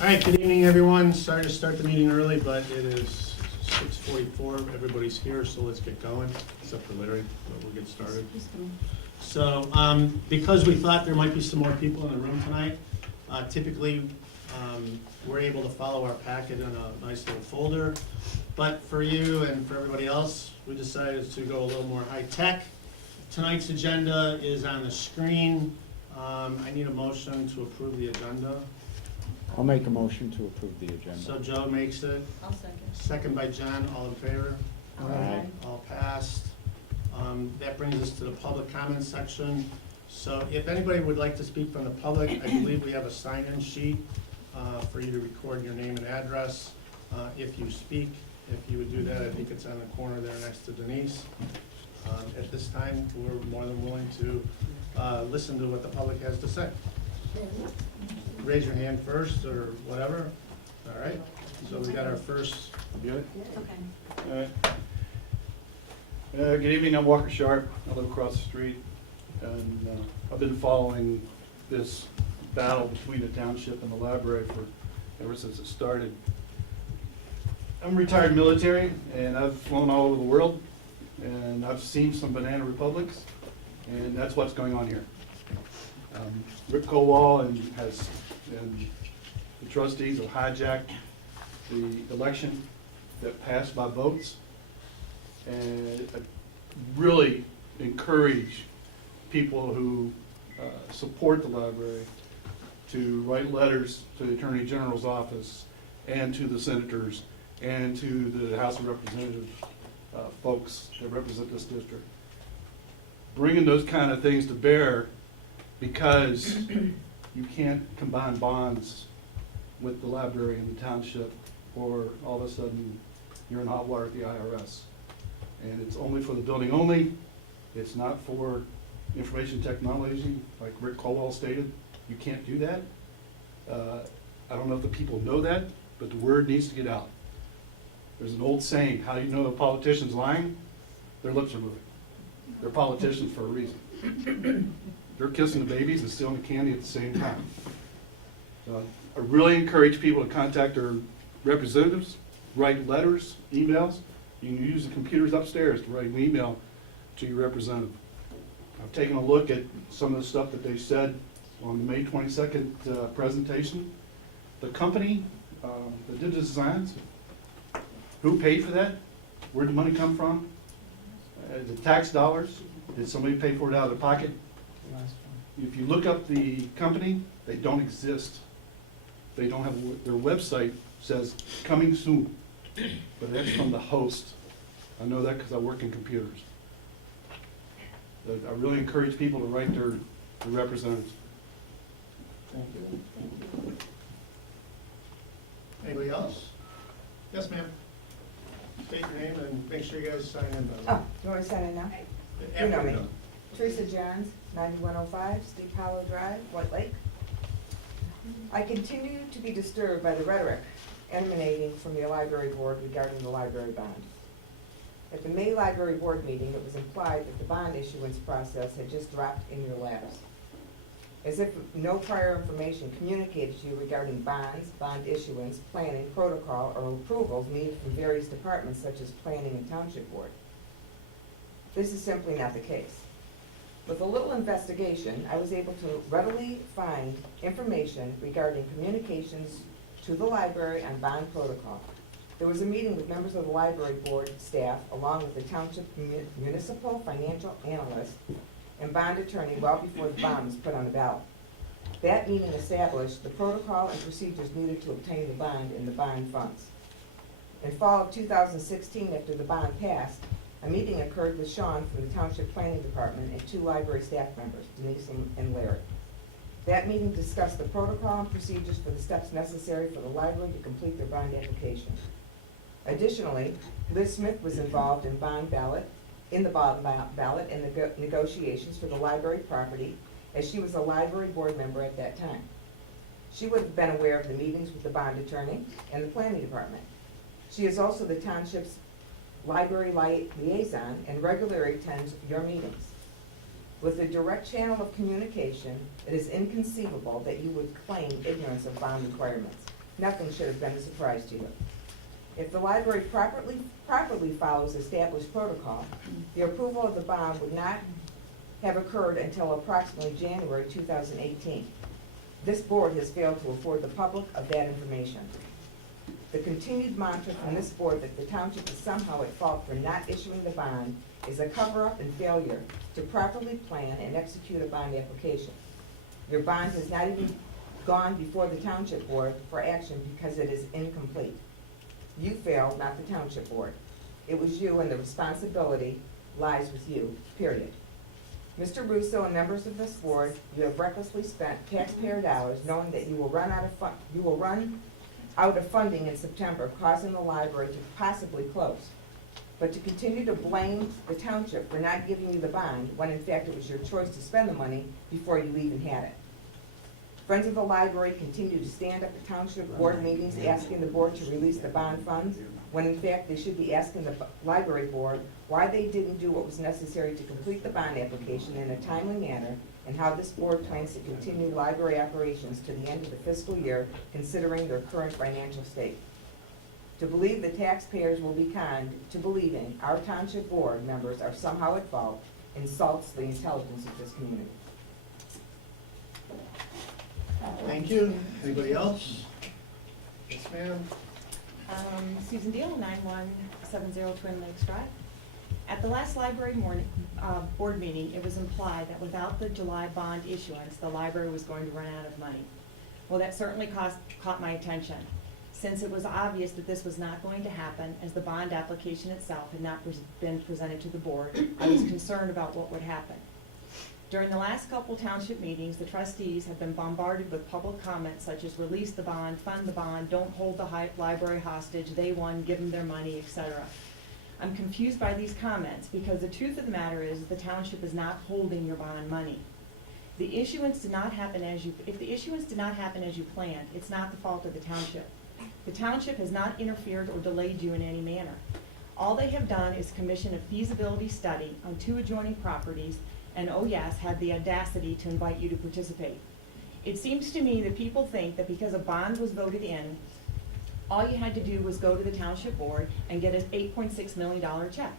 All right, good evening, everyone. Sorry to start the meeting early, but it is 6:44. Everybody's here, so let's get going, except for Larry, but we'll get started. So, because we thought there might be some more people in the room tonight, typically, we're able to follow our packet in a nice little folder. But for you and for everybody else, we decided to go a little more high-tech. Tonight's agenda is on the screen. I need a motion to approve the agenda. I'll make a motion to approve the agenda. So Joe makes it. I'll second. Second by Jen, all in favor? Aye. All passed. That brings us to the public comment section. So if anybody would like to speak from the public, I believe we have a sign-in sheet for you to record your name and address if you speak. If you would do that, I think it's on the corner there next to Denise. At this time, we're more than willing to listen to what the public has to say. Raise your hand first or whatever. All right, so we got our first. Good. Okay. Good evening, I'm Walker Sharp. I live across the street, and I've been following this battle between the township and the library ever since it started. I'm retired military, and I've flown all over the world, and I've seen some banana republics, and that's what's going on here. Rick Kowal and the trustees have hijacked the election that passed by votes. And I really encourage people who support the library to write letters to the Attorney General's office and to the senators and to the House of Representatives folks that represent this district. Bringing those kind of things to bear, because you can't combine bonds with the library and the township, or all of a sudden you're in hot water at the IRS. And it's only for the building only. It's not for information technology, like Rick Colwell stated. You can't do that. I don't know if the people know that, but the word needs to get out. There's an old saying, how do you know a politician's lying? Their lips are moving. They're politicians for a reason. They're kissing the babies and stealing the candy at the same time. I really encourage people to contact their representatives, write letters, emails. You can use the computers upstairs to write an email to your representative. I've taken a look at some of the stuff that they said on the May 22nd presentation. The company that did the designs, who paid for that? Where'd the money come from? The tax dollars? Did somebody pay for it out of their pocket? If you look up the company, they don't exist. They don't have, their website says coming soon, but that's from the host. I know that because I work in computers. But I really encourage people to write their representatives. Thank you. Anybody else? Yes, ma'am. State your name and make sure you guys sign in. Oh, you want to sign in now? After You know we're me. done. Teresa Johns, 9105 Steep Hollow Drive, White Lake. I continue to be disturbed by the rhetoric emanating from the library board regarding the library bond. At the May library board meeting, it was implied that the bond issuance process had just dropped in your laps, as if no prior information communicated to you regarding bonds, bond issuance, planning, protocol, or approvals needed from various departments such as planning and township board. This is simply not the case. With a little investigation, I was able to readily find information regarding communications to the library on bond protocol. There was a meeting with members of the library board staff, along with the township municipal financial analyst and bond attorney, well before the bond was put on the ballot. That meeting established the protocol and procedures needed to obtain the bond and the bond funds. In fall of 2016, after the bond passed, a meeting occurred with Sean from the Township Planning Department and two library staff members, Denise and Larry. That meeting discussed the protocol and procedures for the steps necessary for the library to complete their bond application. Additionally, Liz Smith was involved in the bond ballot and the negotiations for the library property, as she was a library board member at that time. She would have been aware of the meetings with the bond attorney and the planning department. She is also the township's library liaison and regularly attends your meetings. With a direct channel of communication, it is inconceivable that you would claim ignorance of bond requirements. Nothing should have been a surprise to you. If the library properly follows established protocol, the approval of the bond would not have occurred until approximately January 2018. This board has failed to afford the public of that information. The continued mantra from this board that the township is somehow at fault for not issuing the bond is a cover-up and failure to properly plan and execute a bond application. Your bond has not even gone before the township board for action because it is incomplete. You failed, not the township board. It was you, and the responsibility lies with you, period. Mr. Russo and members of this board, you have recklessly spent taxpayer dollars knowing that you will run out of funding in September, causing the library to possibly close. But to continue to blame the township for not giving you the bond, when in fact it was your choice to spend the money before you even had it. Friends of the library continue to stand up at township board meetings asking the board to release the bond funds, when in fact they should be asking the library board why they didn't do what was necessary to complete the bond application in a timely manner, and how this board plans to continue library operations to the end of the fiscal year, considering their current financial state. To believe the taxpayers will be conned to believing our township board members are somehow at fault insults the intelligence of this community. Thank you. Anybody else? Yes, ma'am. Susan Deal, 9170 Twin Lakes Drive. At the last library board meeting, it was implied that without the July bond issuance, the library was going to run out of money. Well, that certainly caught my attention. Since it was obvious that this was not going to happen, as the bond application itself had not been presented to the board, I was concerned about what would happen. During the last couple township meetings, the trustees have been bombarded with public comments such as release the bond, fund the bond, don't hold the library hostage, they won, give them their money, etc. I'm confused by these comments because the truth of the matter is the township is not holding your bond money. If the issuance did not happen as you planned, it's not the fault of the township. The township has not interfered or delayed you in any manner. All they have done is commission a feasibility study on 2 adjoining properties, and oh yes, had the audacity to invite you to participate. It seems to me that people think that because a bond was voted in, all you had to do was go to the township board and get an $8.6 million check.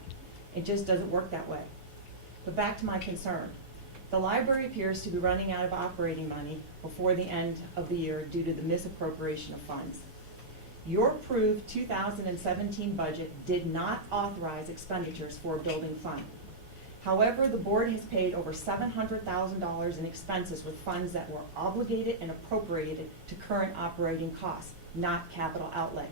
It just doesn't work that way. But back to my concern. The library appears to be running out of operating money before the end of the year due to the misappropriation of funds. Your approved 2017 budget did not authorize expenditures for a building fund. However, the board has paid over $700,000 in expenses with funds that were obligated and appropriated to current operating costs, not capital outlay.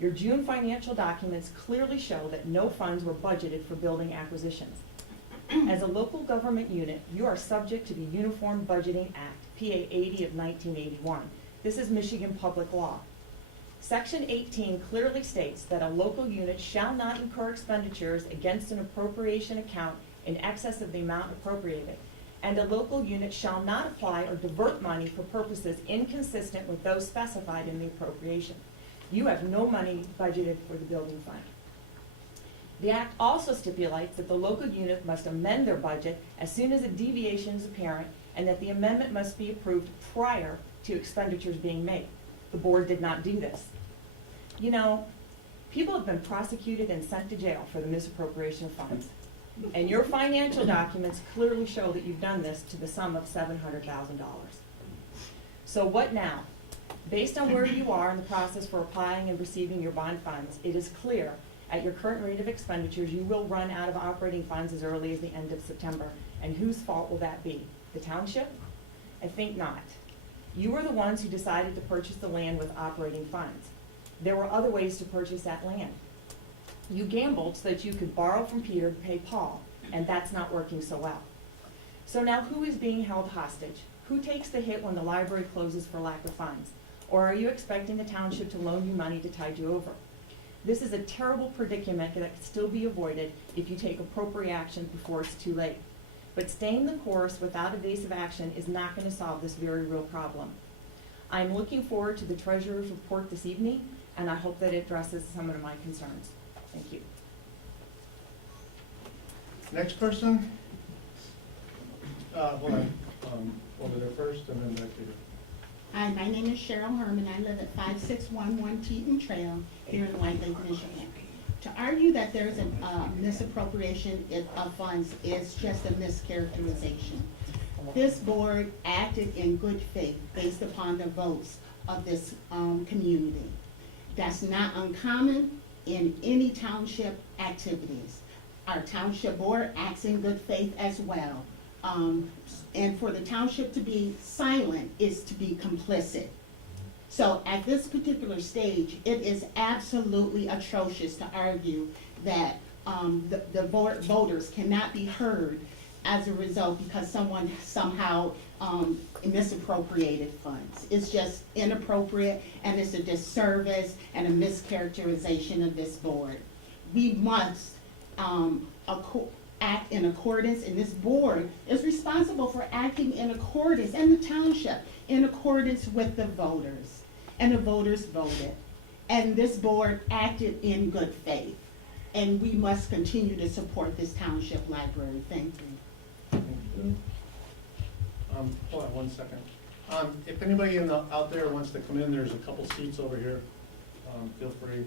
Your June financial documents clearly show that no funds were budgeted for building acquisitions. As a local government unit, you are subject to the Uniform Budgeting Act, PA 80 of 1981. This is Michigan public law. Section 18 clearly states that a local unit shall not incur expenditures against an appropriation account in excess of the amount appropriated, and a local unit shall not apply or divert money for purposes inconsistent with those specified in the appropriation. You have no money budgeted for the building fund. The Act also stipulates that the local unit must amend their budget as soon as a deviation is apparent, and that the amendment must be approved prior to expenditures being made. The board did not do this. You know, people have been prosecuted and sent to jail for the misappropriation of funds. And your financial documents clearly show that you've done this to the sum of $700,000. So what now? Based on where you are in the process for applying and receiving your bond funds, it is clear at your current rate of expenditures, you will run out of operating funds as early as the end of September. And whose fault will that be? The township? I think not. You were the ones who decided to purchase the land with operating funds. There were other ways to purchase that land. You gambled so that you could borrow from Peter to pay Paul, and that's not working so well. So now who is being held hostage? Who takes the hit when the library closes for lack of funds? Or are you expecting the township to loan you money to tide you over? This is a terrible predicament that can still be avoided if you take appropriate action before it's too late. But staying the course without evasive action is not going to solve this very real problem. I'm looking forward to the treasurer's report this evening, and I hope that it addresses some of my concerns. Thank you. Next person? Hold on. Over there first, and then back to you. Hi, my name is Cheryl Harms, and I live at 5611 Teton Trail here in White Lake, Michigan. To argue that there's a misappropriation of funds is just a mischaracterization. This board acted in good faith based upon the votes of this community. That's not uncommon in any township activities. Our township board acts in good faith as well. And for the township to be silent is to be complicit. So at this particular stage, it is absolutely atrocious to argue that the voters cannot be heard as a result because someone somehow misappropriated funds. It's just inappropriate, and it's a disservice and a mischaracterization of this board. We must act in accordance, and this board is responsible for acting in accordance, and the township, in accordance with the voters. And the voters voted. And this board acted in good faith. And we must continue to support this township library. Thank you. Hold on one second. If anybody out there wants to come in, there's a couple seats over here. Feel free.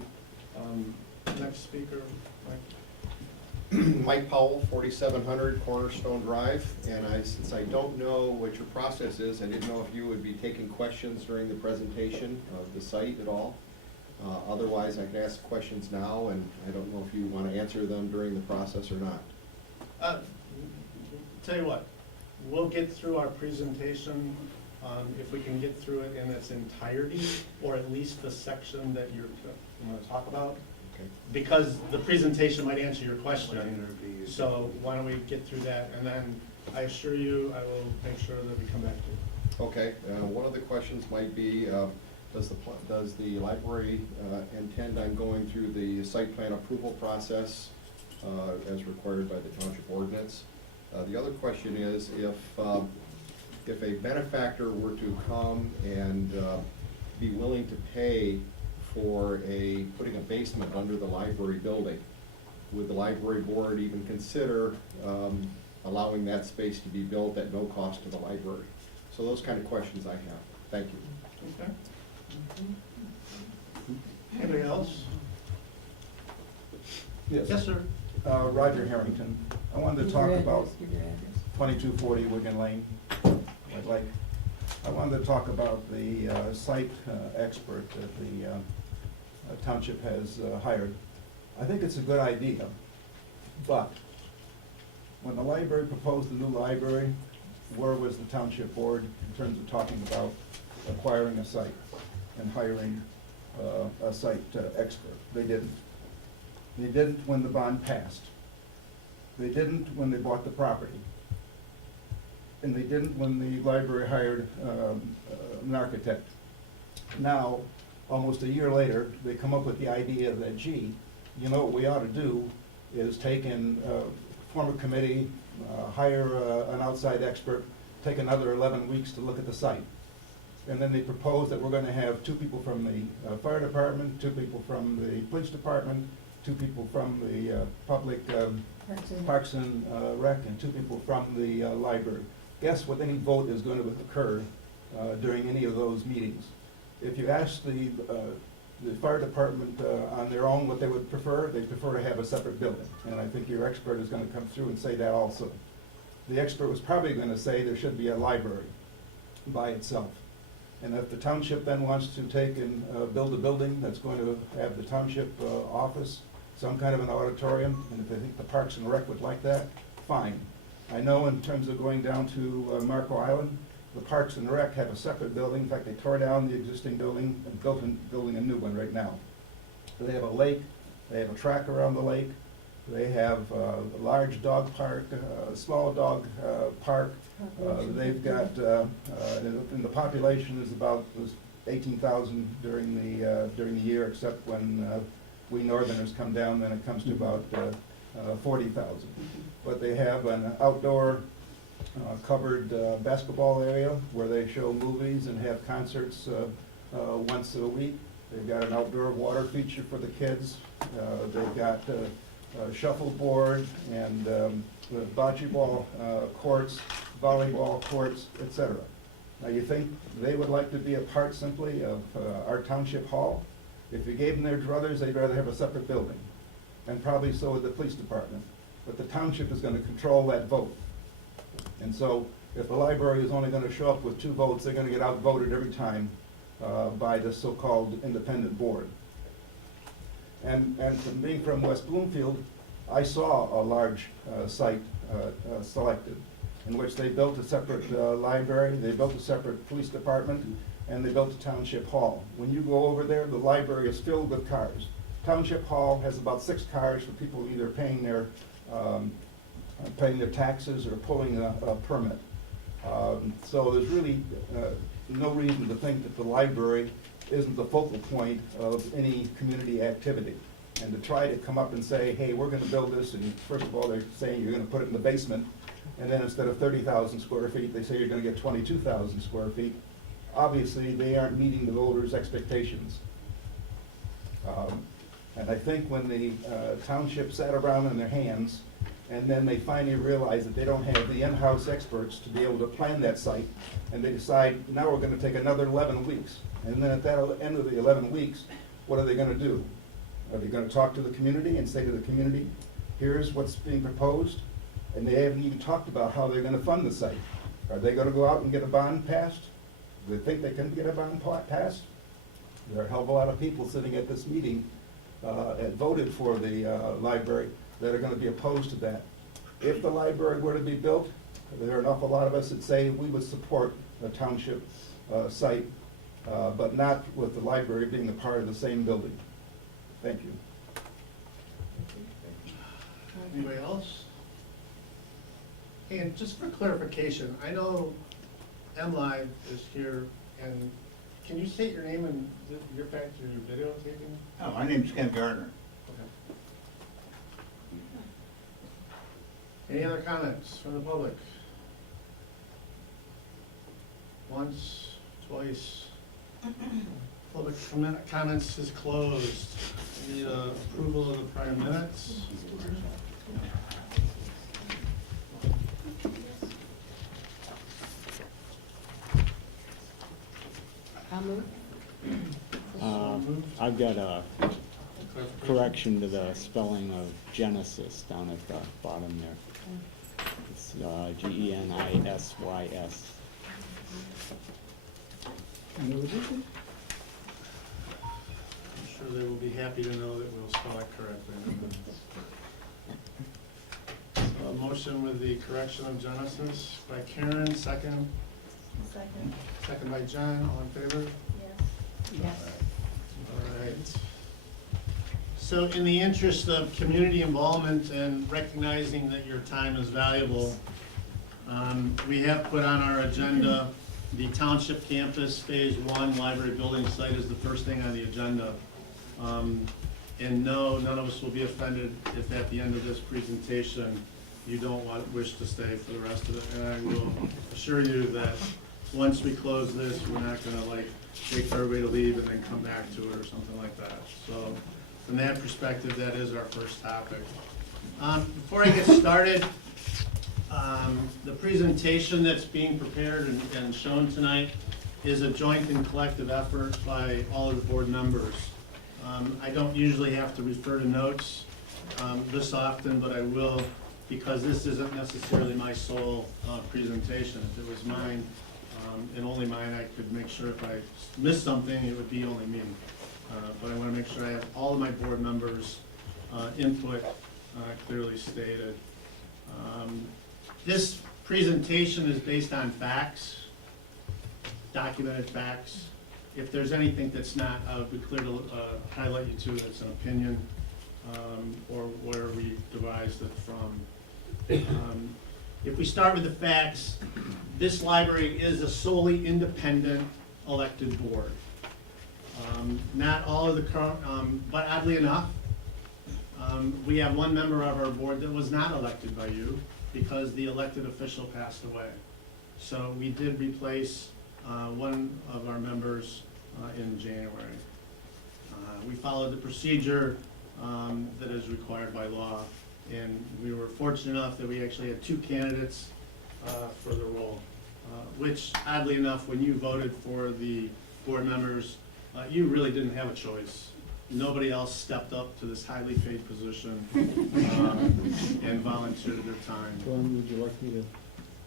Next speaker, Mike. Mike Powell, 4700 Cornerstone Drive, and since I don't know what your process is, I didn't know if you would be taking questions during the presentation of the site at all. Otherwise, I can ask questions now, and I don't know if you want to answer them during the process or not. Tell you what, we'll get through our presentation, if we can get through it in its entirety, or at least the section that you're going to talk about. Okay. Because the presentation might answer your question, so why don't we get through that, and then I assure you, I will make sure that we come back to you. Okay. One of the questions might be, does the library intend on going through the site plan approval process as required by the township ordinance? The other question is, if a benefactor were to come and be willing to pay for putting a basement under the library building, would the library board even consider allowing that space to be built at no cost to the library? So those kind of questions I have. Thank you. Okay. Anybody else? Yes, sir. Roger Harrington. I wanted to talk about 2240 Wigan Lane, White Lake. I wanted to talk about the site expert that the township has hired. I think it's a good idea, but when the library proposed the new library, where was the township board in terms of talking about acquiring a site and hiring a site expert? They didn't. They didn't when the bond passed. They didn't when they bought the property. And they didn't when the library hired an architect. Now, almost a year later, they come up with the idea that, gee, you know what we ought to do is take in, form a committee, hire an outside expert, take another 11 weeks to look at the site. And then they propose that we're going to have 2 people from the fire department, 2 people from the police department, 2 people from the public Parks and Rec, and 2 people from the library. Guess what any vote is going to occur during any of those meetings? If you ask the fire department on their own what they would prefer, they prefer to have a separate building. And I think your expert is going to come through and say that also. The expert was probably going to say there should be a library by itself. And if the township then wants to take and build a building that's going to have the township office, some kind of an auditorium, and if they think the Parks and Rec would like that, fine. I know in terms of going down to Marco Island, the Parks and Rec have a separate building. In fact, they tore down the existing building and building a new one right now. They have a lake, they have a track around the lake, they have a large dog park, a small dog park. They've got, and the population is about 18,000 during the year, except when we northerners come down, then it comes to about 40,000. But they have an outdoor covered basketball area where they show movies and have concerts once a week. They've got an outdoor water feature for the kids. They've got shuffleboard and bocce ball courts, volleyball courts, etc. Now, you think they would like to be a part simply of our township hall? If you gave them their druthers, they'd rather have a separate building, and probably so would the police department. But the township is gonna control that vote. And so, if the library is only gonna show up with 2 votes, they're gonna get outvoted every time by the so-called independent board. And from being from West Bloomfield, I saw a large site selected, in which they built a separate library, they built a separate police department, and they built a township hall. When you go over there, the library is filled with cars. Township hall has about 6 cars for people either paying their taxes or pulling a permit. So there's really no reason to think that the library isn't the focal point of any community activity. And to try to come up and say, hey, we're gonna build this, and first of all, they're saying you're gonna put it in the basement, and then instead of 30,000 square feet, they say you're gonna get 22,000 square feet. Obviously, they aren't meeting the voters' expectations. And I think when the township sat around in their hands, and then they finally realized that they don't have the in-house experts to be able to plan that site, and they decide, now we're gonna take another 11 weeks. And then at that end of the 11 weeks, what are they gonna do? Are they gonna talk to the community and say to the community, here's what's being proposed? And they haven't even talked about how they're gonna fund the site. Are they gonna go out and get a bond passed? Do they think they can get a bond passed? There are a hell of a lot of people sitting at this meeting and voted for the library that are gonna be opposed to that. If the library were to be built, there are an awful lot of us that say we would support a township site, but not with the library being a part of the same building. Thank you. Anybody else? And just for clarification, I know MLive is here, and can you state your name and your fact, your videotaping? Oh, my name's Ken Gardner. Any other comments from the public? Once, twice. Public comments is closed. Need approval of the prior minutes. I'll move. I've got a correction to the spelling of Genesis down at the bottom there. It's Genisys. I'm sure they will be happy to know that we'll spell it correctly. So a motion with the correction of Genesis by Karen, second. Second by John, all in favor? Yes. All right. So in the interest of community involvement and recognizing that your time is valuable, we have put on our agenda the Township Campus Phase 1 Library Building Site is the first thing on the agenda. And no, none of us will be offended if at the end of this presentation you don't wish to stay for the rest of it. And I will assure you that once we close this, we're not gonna like wait for everybody to leave and then come back to it or something like that. So from that perspective, that is our first topic. Before I get started, the presentation that's being prepared and shown tonight is a joint and collective effort by all of the board members. I don't usually have to refer to notes this often, but I will, because this isn't necessarily my sole presentation. If it was mine, and only mine, I could make sure if I missed something, it would be only me. But I want to make sure I have all of my board members' input clearly stated. This presentation is based on facts, documented facts. If there's anything that's not, I would be clear to highlight you to that's an opinion or where we devised it from. If we start with the facts, this library is a solely independent elected board. Not all of the current, but oddly enough, we have one member of our board that was not elected by you because the elected official passed away. So we did replace one of our members in January. We followed the procedure that is required by law, and we were fortunate enough that we actually had two candidates for the role. which oddly enough, when you voted for the board members, you really didn't have a choice. Nobody else stepped up to this highly paid position and volunteered their time. Glenn, would you like me to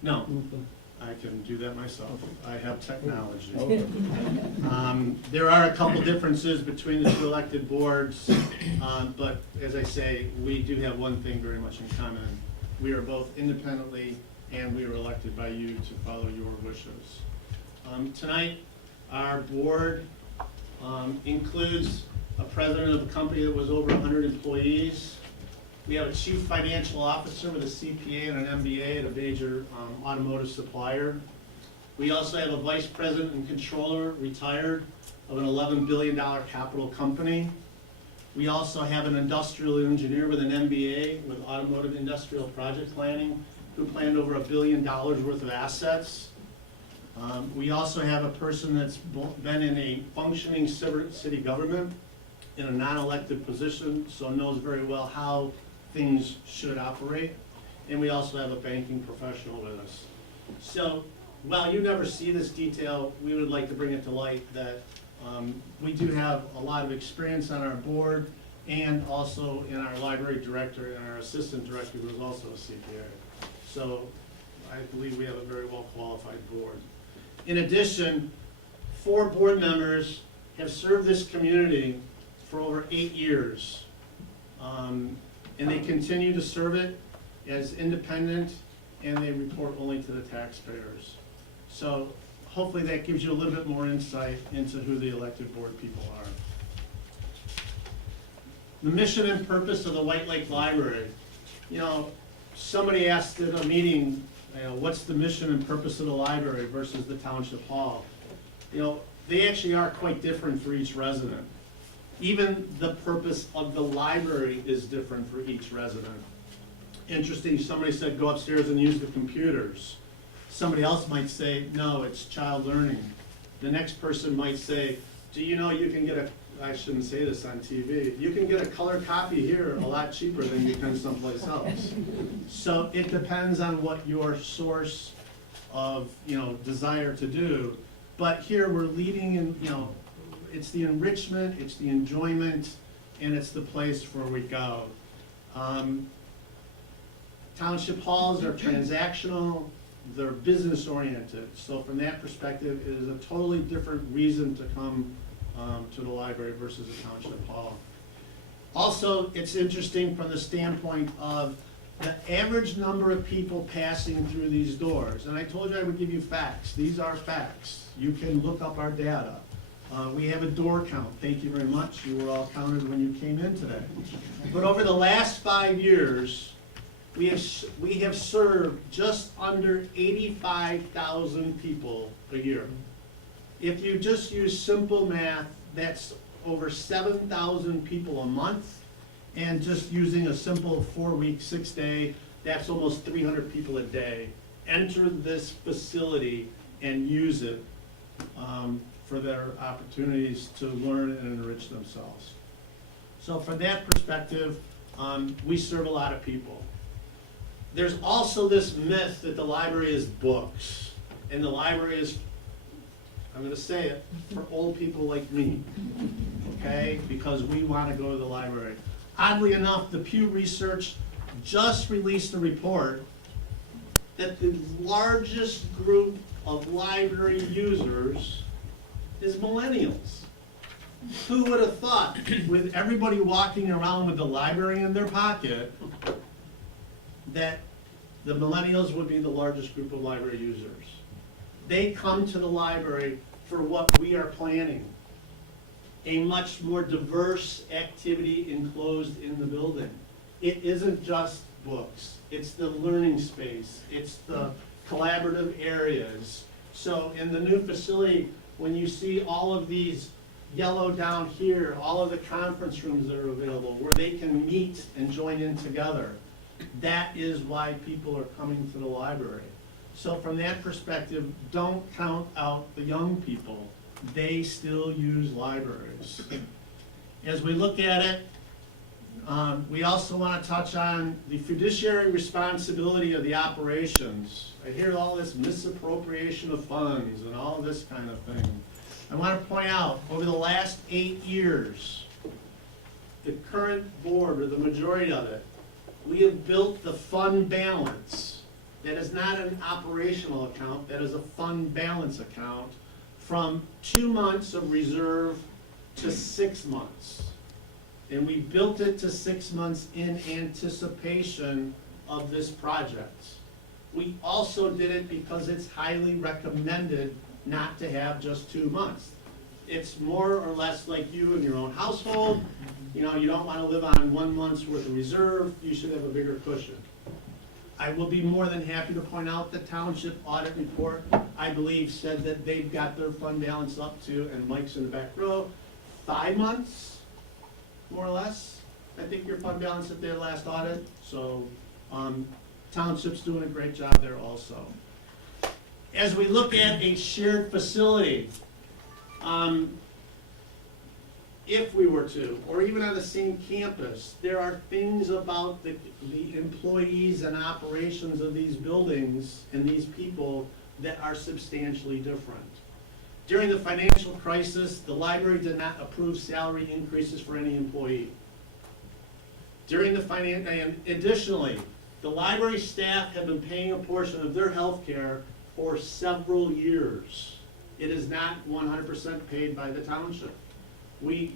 No, move them? I can do that myself. I have technology. Okay. There are a couple differences between the two elected boards, but as I say, we do have one thing very much in common. We are both independently, and we were elected by you to follow your wishes. Tonight, our board includes a president of a company that was over 100 employees. We have a chief financial officer with a CPA and an MBA at a major automotive supplier. We also have a vice president and controller, retired, of an $11 billion capital company. We also have an industrial engineer with an MBA with automotive industrial project planning, who planned over $1 billion worth of assets. We also have a person that's been in a functioning city government in a non-elected position, so knows very well how things should operate. And we also have a banking professional with us. So while you never see this detail, we would like to bring it to light that we do have a lot of experience on our board, and also in our library director and our assistant director, who is also a CPA. So I believe we have a very well qualified board. In addition, 4 board members have served this community for over 8 years. And they continue to serve it as independent, and they report only to the taxpayers. So hopefully that gives you a little bit more insight into who the elected board people are. The mission and purpose of the White Lake Library. You know, somebody asked at a meeting, what's the mission and purpose of the library versus the township hall? You know, they actually are quite different for each resident. Even the purpose of the library is different for each resident. Interesting, somebody said go upstairs and use the computers. Somebody else might say, no, it's child learning. The next person might say, do you know you can get I shouldn't say this on TV, you can get a color copy here a lot cheaper than you can someplace else. So it depends on what your source of, desire to do. But here we're leading in, it's the enrichment, it's the enjoyment, and it's the place where we go. Township halls are transactional, they're business oriented. So from that perspective, it is a totally different reason to come to the library versus a township hall. Also, it's interesting from the standpoint of the average number of people passing through these doors. And I told you I would give you facts. These are facts. You can look up our data. We have a door count. Thank you very much. You were all counted when you came in today. But over the last 5 years, we have served just under 85,000 people a year. If you just use simple math, that's over 7,000 people a month. And just using a simple 4-week, 6-day, that's almost 300 people a day enter this facility and use it for their opportunities to learn and enrich themselves. So from that perspective, we serve a lot of people. There's also this myth that the library is books, and the library is, I'm going to say it, for old people like me, okay? Because we want to go to the library. Oddly enough, the Pew Research just released a report that the largest group of library users is millennials. Who would have thought, with everybody walking around with the library in their pocket, that the millennials would be the largest group of library users? They come to the library for what we are planning. A much more diverse activity enclosed in the building. It isn't just books, it's the learning space, it's the collaborative areas. So in the new facility, when you see all of these yellow down here, all of the conference rooms that are available where they can meet and join in together, that is why people are coming to the library. So from that perspective, don't count out the young people. They still use libraries. As we look at it, We also want to touch on the fiduciary responsibility of the operations. I hear all this misappropriation of funds and all this kind of thing. I want to point out, over the last 8 years, the current board, or the majority of it, we have built the fund balance. That is not an operational account, that is a fund balance account, from 2 months of reserve to 6 months. And we built it to 6 months in anticipation of this project. We also did it because it's highly recommended not to have just 2 months. It's more or less like you in your own household. You know, you don't want to live on 1 month's worth of reserve, you should have a bigger cushion. I will be more than happy to point out the township audit report, I believe, said that they've got their fund balance up to, and Mike's in the back row, 5 months, more or less. I think your fund balance at their last audit, so township's doing a great job there also. As we look at a shared facility, if we were to, or even on the same campus, there are things about the employees and operations of these buildings and these people that are substantially different. During the financial crisis, the library did not approve salary increases for any employee. And additionally, the library staff have been paying a portion of their health care for several years. It is not 100% paid by the township. We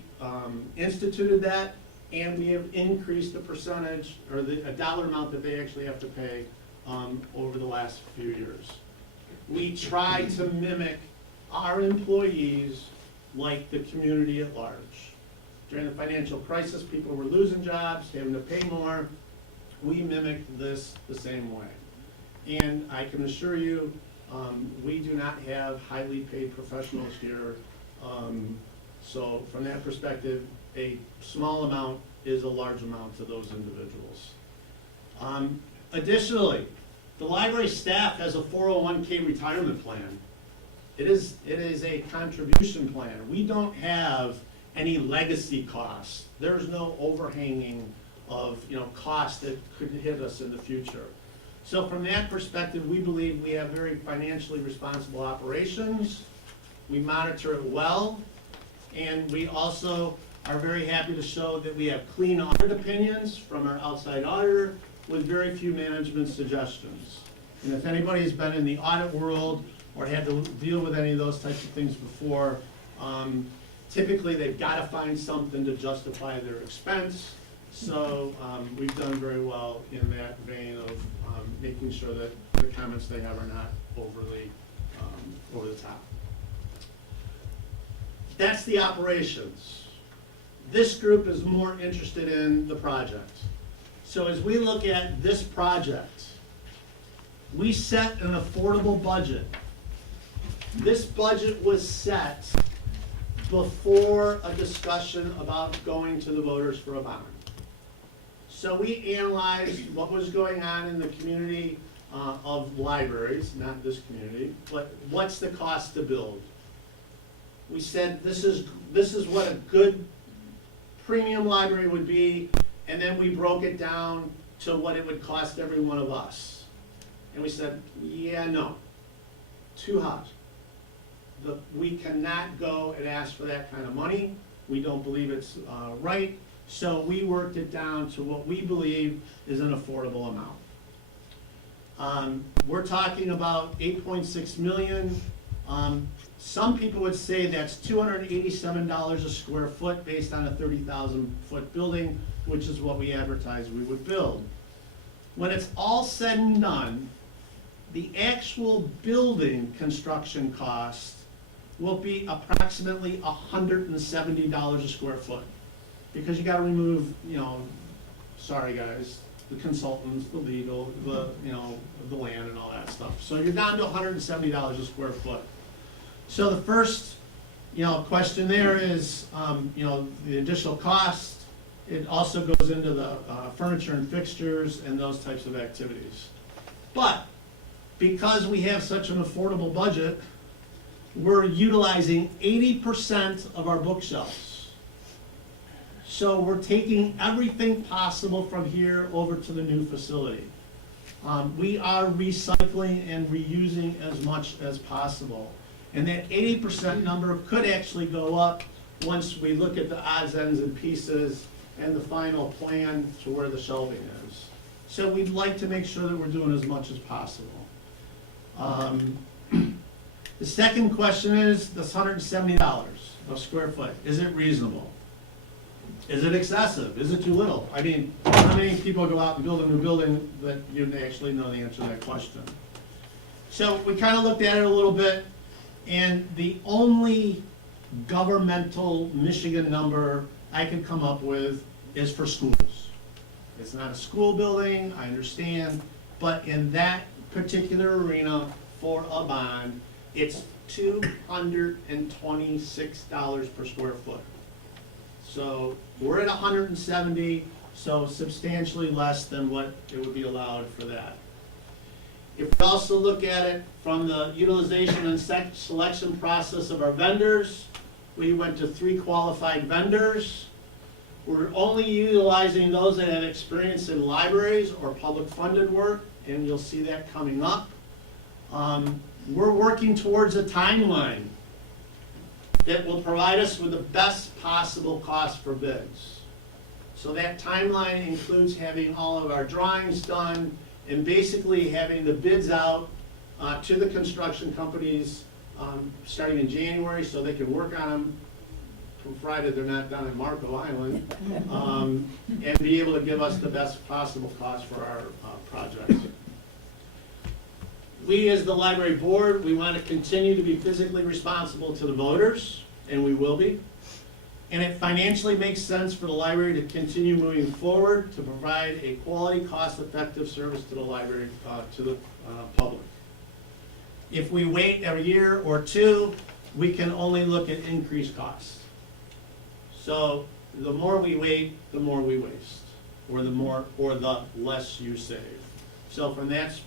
instituted that, and we have increased the percentage, or a dollar amount that they actually have to pay over the last few years. We try to mimic our employees like the community at large. During the financial crisis, people were losing jobs, having to pay more. We mimicked this the same way. And I can assure you, we do not have highly paid professionals here. So from that perspective, a small amount is a large amount to those individuals. Additionally, the library staff has a 401k retirement plan. It is a contribution plan. We don't have any legacy costs. There's no overhanging of costs that could hit us in the future. So from that perspective, we believe we have very financially responsible operations. We monitor it well, and we also are very happy to show that we have clean audit opinions from our outside auditor with very few management suggestions. And if anybody's been in the audit world or had to deal with any of those types of things before, typically they've got to find something to justify their expense. So we've done very well in that vein of making sure that the comments they have are not overly over the top. That's the operations. This group is more interested in the project. So as we look at this project, we set an affordable budget. This budget was set before a discussion about going to the voters for a bond. So we analyzed what was going on in the community of libraries, not this community, but what's the cost to build? We said this is what a good premium library would be, and then we broke it down to what it would cost every one of us. And we said, yeah, no, too hot. We cannot go and ask for that kind of money. We don't believe it's right. So we worked it down to what we believe is an affordable amount. We're talking about $8.6 million. Some people would say that's $287 a square foot based on a 30,000 foot building, which is what we advertised we would build. When it's all said and done, the actual building construction cost will be approximately $170 a square foot. Because you gotta remove, sorry guys, the consultants, the legal, the land and all that stuff. So you're down to $170 a square foot. So the first, question there is, the additional cost. It also goes into the furniture and fixtures and those types of activities. But because we have such an affordable budget, we're utilizing 80% of our bookshelves. So we're taking everything possible from here over to the new facility. We are recycling and reusing as much as possible. And that 80% number could actually go up once we look at the odds, ends, and pieces and the final plan to where the shelving is. So we'd like to make sure that we're doing as much as possible. The second question is, this $170 a square foot, is it reasonable? Is it excessive? Is it too little? I mean, how many people go out and build a new building that you actually know the answer to that question? So we kind of looked at it a little bit, and the only governmental Michigan number I could come up with is for schools. It's not a school building, I understand, but in that particular arena for a bond, it's $226 per square foot. So we're at 170, so substantially less than what it would be allowed for that. If we also look at it from the utilization and selection process of our vendors, we went to 3 qualified vendors. We're only utilizing those that have experience in libraries or public funded work, and you'll see that coming up. We're working towards a timeline that will provide us with the best possible cost for bids. So that timeline includes having all of our drawings done and basically having the bids out to the construction companies starting in January so they can work on them provided they're not down in Marco Island, and be able to give us the best possible cost for our projects. We, as the library board, we want to continue to be physically responsible to the voters, and we will be. And it financially makes sense for the library to continue moving forward to provide a quality, cost-effective service to the library, to the public. If we wait a year or two, we can only look at increased costs. So the more we wait, the more we waste, or the less you save. So from that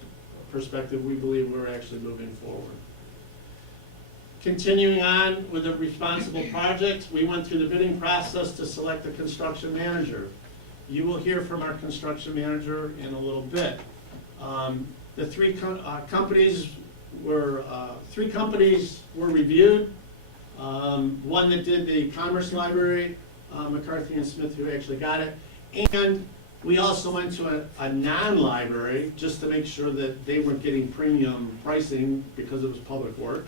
perspective, we believe we're actually moving forward. Continuing on with the responsible projects, we went through the bidding process to select a construction manager. You will hear from our construction manager in a little bit. The three companies were reviewed. One that did the Commerce Library, McCarthy and Smith, who actually got it. And we also went to a non-library just to make sure that they weren't getting premium pricing because it was public work.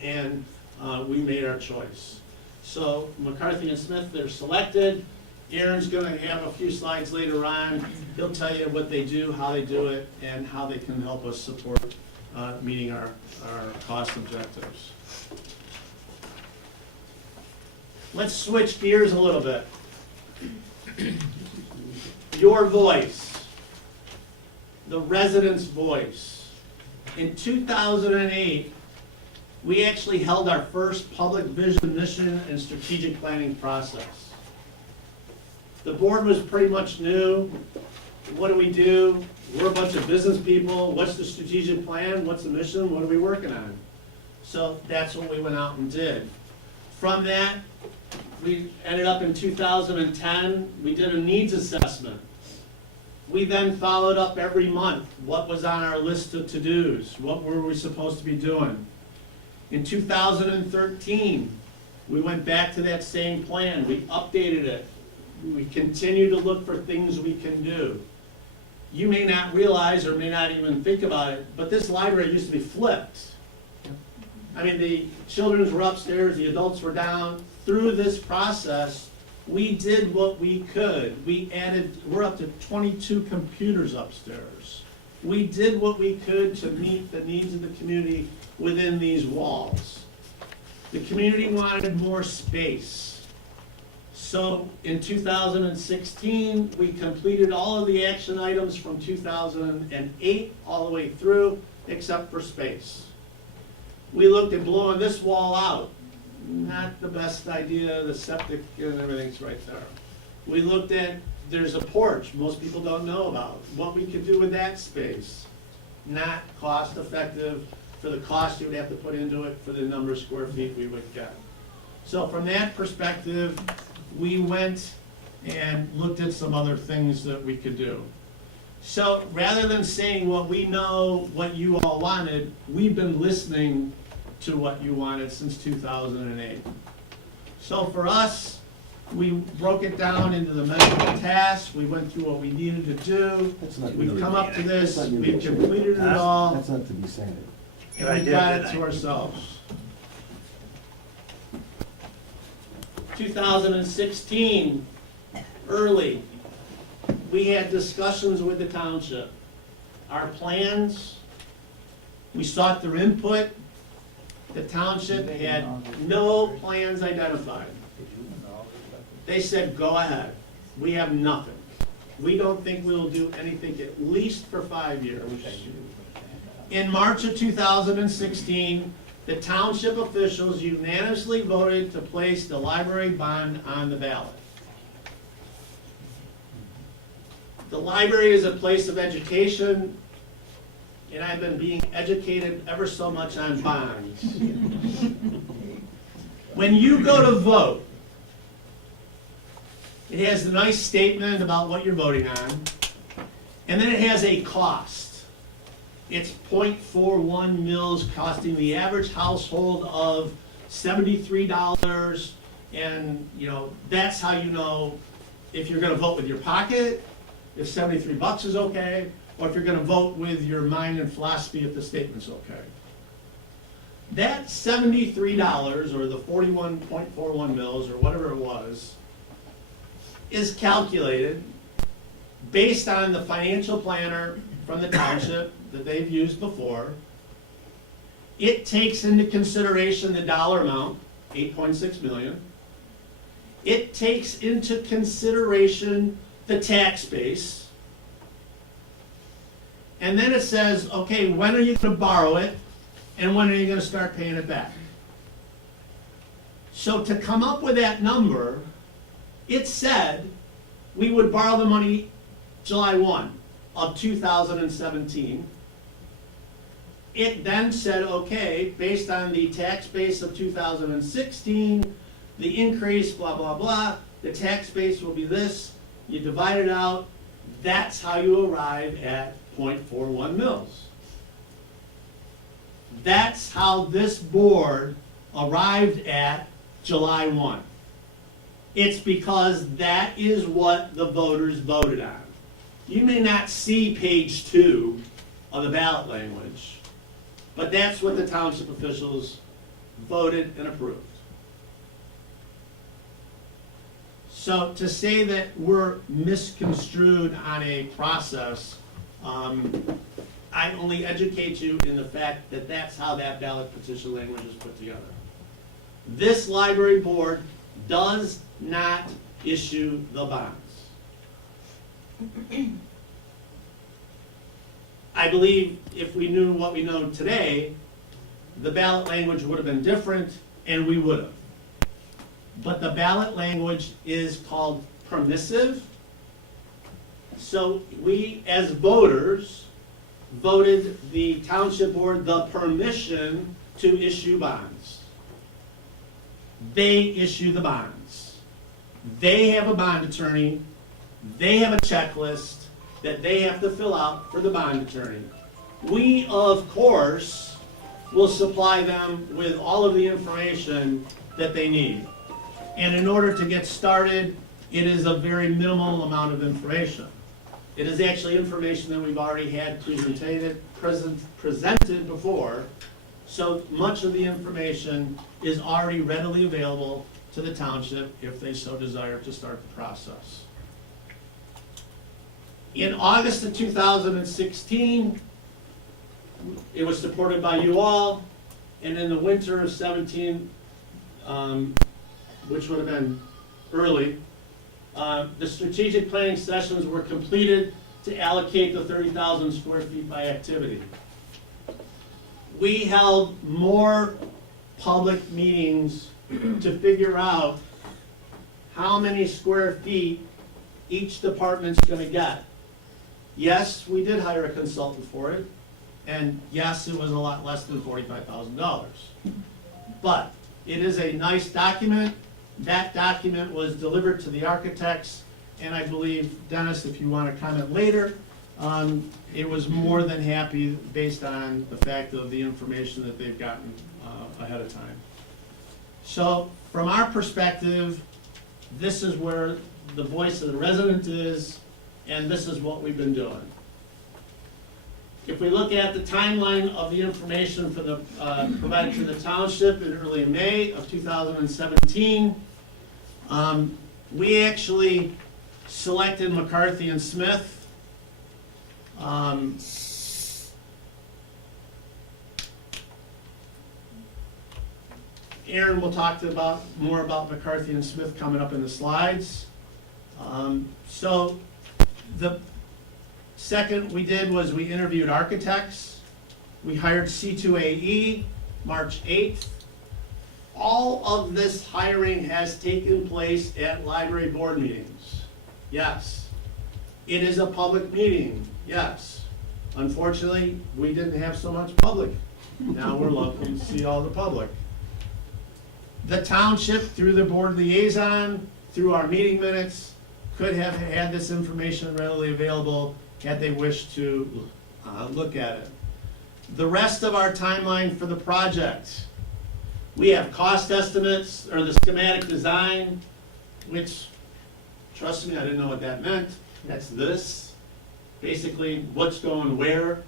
And we made our choice. So McCarthy and Smith, they're selected. Aaron's going to have a few slides later on. He'll tell you what they do, how they do it, and how they can help us support meeting our cost objectives. Let's switch gears a little bit. Your voice, the residents' voice. In 2008, we actually held our first public vision, mission, and strategic planning process. The board was pretty much new. What do we do? We're a bunch of business people. What's the strategic plan? What's the mission? What are we working on? So that's what we went out and did. From that, we ended up in 2010, we did a needs assessment. We then followed up every month. What was on our list of to-dos? What were we supposed to be doing? In 2013, we went back to that same plan. We updated it. We continue to look for things we can do. You may not realize or may not even think about it, but this library used to be flipped. I mean, the children's were upstairs, the adults were down. Through this process, we did what we could. We're up to 22 computers upstairs. We did what we could to meet the needs of the community within these walls. The community wanted more space. So in 2016, we completed all of the action items from 2008 all the way through, except for space. We looked at blowing this wall out. Not the best idea, the septic and everything's right there. We looked at, there's a porch most people don't know about, what we could do with that space. Not cost effective for the cost you would have to put into it for the number of square feet we would get. So from that perspective, we went and looked at some other things that we could do. So rather than saying what we know, what you all wanted, we've been listening to what you wanted since 2008. So for us, we broke it down into the measurable tasks, we went through what we needed to do, That's not we've really- come up to this, that's not we've really- completed it all, That's not to be said. and we got it to ourselves. 2016, early, we had discussions with the township. Our plans, we sought their input. The township had no plans identified. They said, go ahead, we have nothing. We don't think we'll do anything at least for 5 years. In March of 2016, the township officials unanimously voted to place the library bond on the ballot. The library is a place of education, and I've been being educated ever so much on bonds. When you go to vote, it has a nice statement about what you're voting on, and then it has a cost. It's 0.41 mils, costing the average household of $73, and that's how you know if you're gonna vote with your pocket, if 73 bucks is okay, or if you're gonna vote with your mind and philosophy if the statement's okay. That $73, or the 41.41 mils, or whatever it was, is calculated based on the financial planner from the township that they've used before. It takes into consideration the dollar amount, 8.6 million. It takes into consideration the tax base. And then it says, okay, when are you gonna borrow it, and when are you gonna start paying it back? So to come up with that number, it said we would borrow the money July 1 of 2017. It then said, okay, based on the tax base of 2016, the increase, blah, blah, blah, the tax base will be this, you divide it out, that's how you arrive at 0.41 mils. That's how this board arrived at July 1. It's because that is what the voters voted on. You may not see page 2 of the ballot language, but that's what the township officials voted and approved. So to say that we're misconstrued on a process, I only educate you in the fact that that's how that ballot petition language is put together. This library board does not issue the bonds. I believe if we knew what we know today, the ballot language would have been different, and we would have. But the ballot language is called permissive. So we, as voters, voted the township board the permission to issue bonds. They issue the bonds. They have a bond attorney. They have a checklist that they have to fill out for the bond attorney. We, of course, will supply them with all of the information that they need. And in order to get started, it is a very minimal amount of information. It is actually information that we've already had presented before, so much of the information is already readily available to the township if they so desire to start the process. In August of 2016, it was supported by you all, and in the winter of 17, which would have been early, the strategic planning sessions were completed to allocate the 30,000 square feet by activity. We held more public meetings to figure out how many square feet each department's gonna get. Yes, we did hire a consultant for it, and yes, it was a lot less than $45,000. But it is a nice document. That document was delivered to the architects and I believe, Dennis, if you want to comment later, it was more than happy based on the fact of the information that they've gotten ahead of time. So from our perspective, this is where the voice of the resident is, and this is what we've been doing. If we look at the timeline of the information for the, provided to the township in early May of 2017, we actually selected McCarthy and Smith. Aaron will talk more about McCarthy and Smith coming up in the slides. So the second we did was we interviewed architects. We hired C2AE March 8th. All of this hiring has taken place at library board meetings. Yes. It is a public meeting. Yes. Unfortunately, we didn't have so much public. Now we're lucky to see all the public. The township, through the board liaison, through our meeting minutes, could have had this information readily available had they wished to look at it. The rest of our timeline for the project, we have cost estimates, or the schematic design, which, trust me, I didn't know what that meant. That's this, basically what's going where.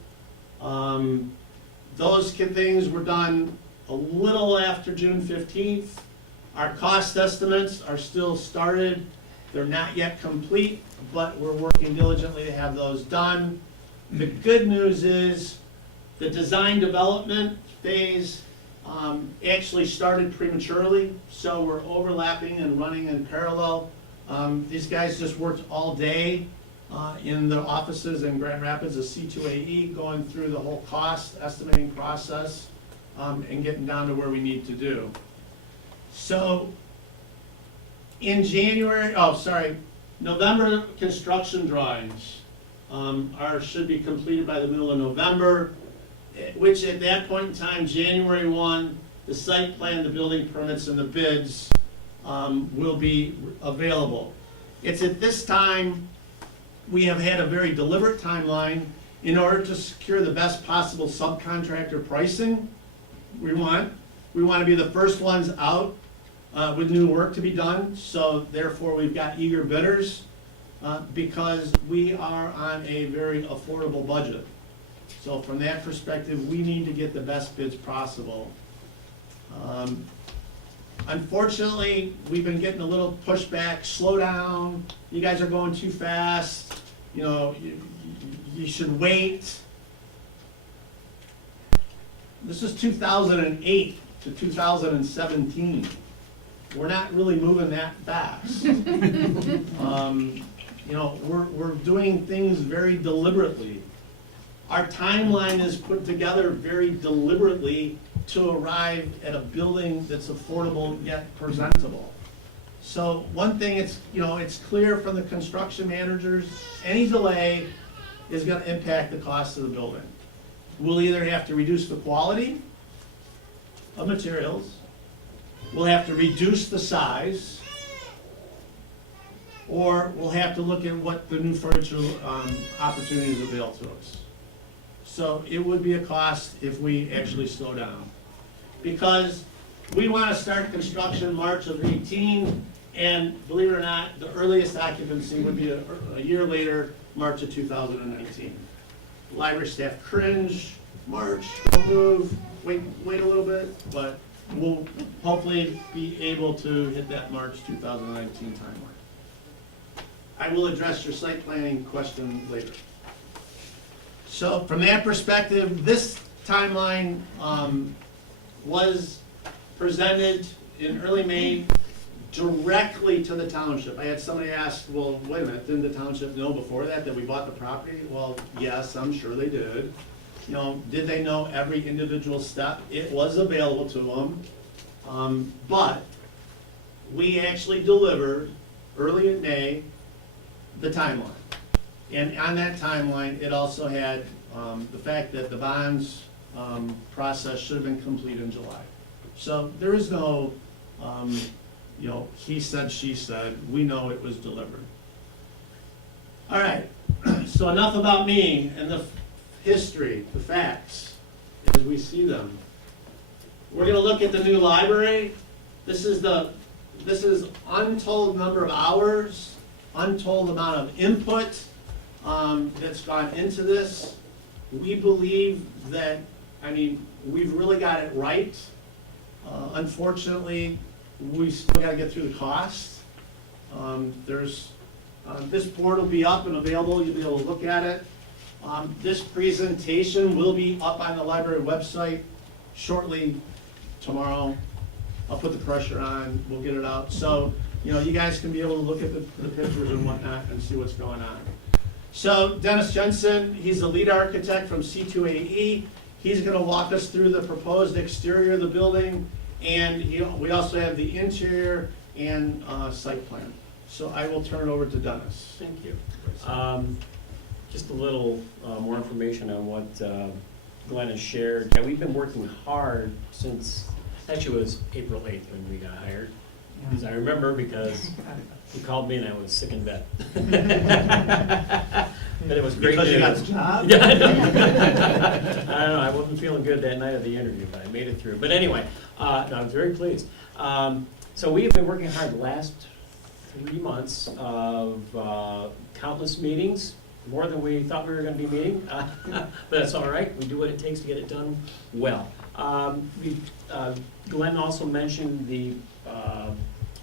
Those things were done a little after June 15th. Our cost estimates are still started. They're not yet complete, but we're working diligently to have those done. The good news is the design development phase actually started prematurely, so we're overlapping and running in parallel. These guys just worked all day in the offices in Grand Rapids of C2AE, going through the whole cost estimating process and getting down to where we need to do. So in November construction drawings should be completed by the middle of November, which at that point in time, January 1, the site plan, the building permits, and the bids will be available. It's at this time we have had a very deliberate timeline in order to secure the best possible subcontractor pricing. We want to be the first ones out with new work to be done, so therefore we've got eager bidders because we are on a very affordable budget. So from that perspective, we need to get the best bids possible. Unfortunately, we've been getting a little pushback. Slow down, you guys are going too fast, you know, you should wait. This is 2008 to 2017. We're not really moving that fast. You know, we're doing things very deliberately. Our timeline is put together very deliberately to arrive at a building that's affordable yet presentable. So one thing, it's clear from the construction managers, any delay is going to impact the cost of the building. We'll either have to reduce the quality of materials, we'll have to reduce the size, or we'll have to look at what the new furniture opportunities avail to us. So it would be a cost if we actually slow down. Because we want to start construction March of 18, and believe it or not, the earliest occupancy would be a year later, March of 2019. Library staff cringe, March, don't move, wait a little bit, but we'll hopefully be able to hit that March 2019 timeline. I will address your site planning question later. So from that perspective, this timeline was presented in early May directly to the township. I had somebody ask, well, wait a minute, didn't the township know before that we bought the property? Well, yes, I'm sure they did. You know, did they know every individual step? It was available to them. But we actually delivered early in May the timeline. And on that timeline, it also had the fact that the bonds process should have been complete in July. So there is no, he said, she said, we know it was delivered. All right, so enough about me and the history, the facts, as we see them. We're gonna look at the new library. This is untold number of hours, untold amount of input that's gone into this. We believe that, we've really got it right. Unfortunately, we still gotta get through the costs. This board will be up and available, you'll be able to look at it. This presentation will be up on the library website shortly tomorrow. I'll put the pressure on, we'll get it out. So, you guys can be able to look at the pictures and whatnot and see what's going on. So Dennis Jensen, he's the lead architect from C2AE. He's gonna walk us through the proposed exterior of the building, and we also have the interior and site plan. So I will turn it over to Dennis. Thank you. Just a little more information on what Glenn has shared. Yeah, we've been working hard since, actually it was April 8th when we got hired. Because I remember, because he called me and I was sick in bed. But it was great news. Because you got the job? Yeah, I don't know, I wasn't feeling good that night of the interview, but I made it through. But anyway, no, I was very pleased. So we have been working hard the last 3 months of countless meetings, more than we thought we were going to be meeting, but that's all right. We do what it takes to get it done well. Glenn also mentioned the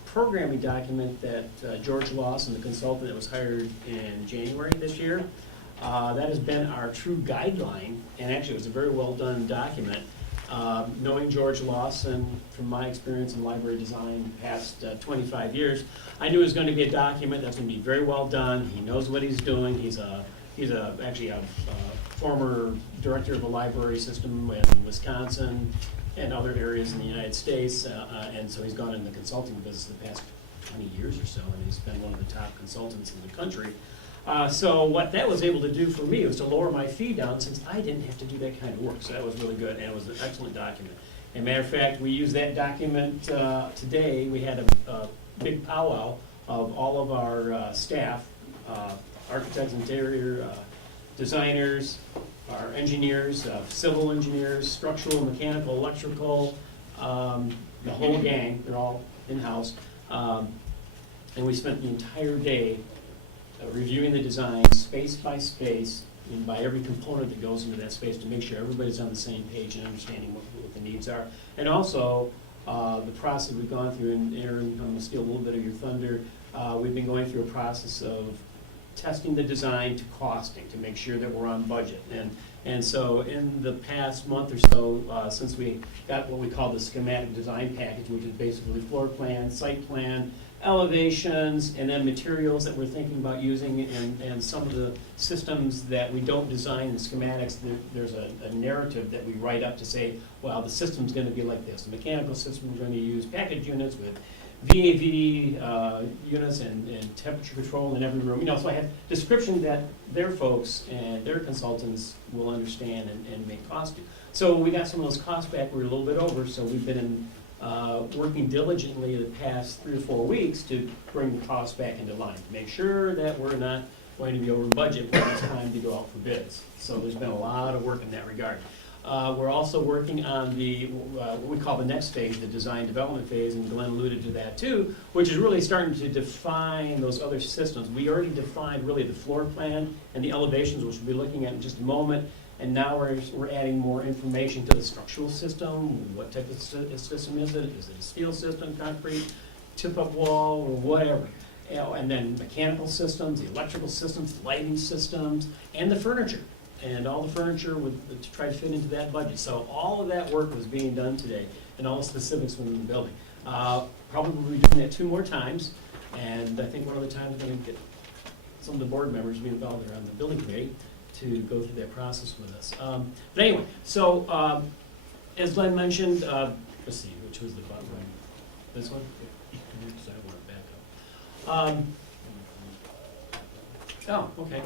programming document that George Lawson, the consultant that was hired in January this year. That has been our true guideline, and actually it was a very well done document. Knowing George Lawson from my experience in library design past 25 years, I knew it was going to be a document that's going to be very well done. He knows what he's doing. He's actually a former director of the library system in Wisconsin and other areas in the United States, and so he's gone in the consulting business the past 20 years or so, and he's been one of the top consultants in the country. So what that was able to do for me was to lower my fee down, since I didn't have to do that kind of work. So that was really good, and it was an excellent document. As a matter of fact, we used that document today. We had a big powwow of all of our staff, architects, interior designers, our engineers, civil engineers, structural, mechanical, electrical, the whole gang. They're all in-house. And we spent the entire day reviewing the design space by space and by every component that goes into that space to make sure everybody's on the same page and understanding what the needs are. And also, the process we've gone through, and Aaron, I'm going to steal a little bit of your thunder, we've been going through a process of testing the design to costing to make sure that we're on budget. And so in the past month or so, since we got what we call the schematic design package, which is basically floor plan, site plan, elevations, and then materials that we're thinking about using, and some of the systems that we don't design in schematics, there's a narrative that we write up to say, well, the system's going to be like this. The mechanical system, we're going to use package units with VAV units and temperature control in every room. So I have description that their folks and their consultants will understand and make cost. So we got some of those costs back. We're a little bit over, so we've been working diligently the past 3 or 4 weeks to bring the costs back into line, to make sure that we're not going to be over budget when it's time to go out for bids. So there's been a lot of work in that regard. We're also working on the what we call the next phase, the design development phase, and Glenn alluded to that too, which is really starting to define those other systems. We already defined really the floor plan and the elevations, which we'll be looking at in just a moment, and now we're adding more information to the structural system. What type of system is it? Is it a steel system, concrete, tip-up wall, or whatever? And then mechanical systems, the electrical systems, lighting systems, and the furniture. And all the furniture to try to fit into that budget. So all of that work was being done today, and all the specifics within the building. Probably we'll be doing that 2 more times, and I think one of the times we're going to get some of the board members to be involved there on the building committee to go through that process with us. But anyway, so as Glenn mentioned, let's see, which was the bottom one? This one? So I want to back up. Oh, okay.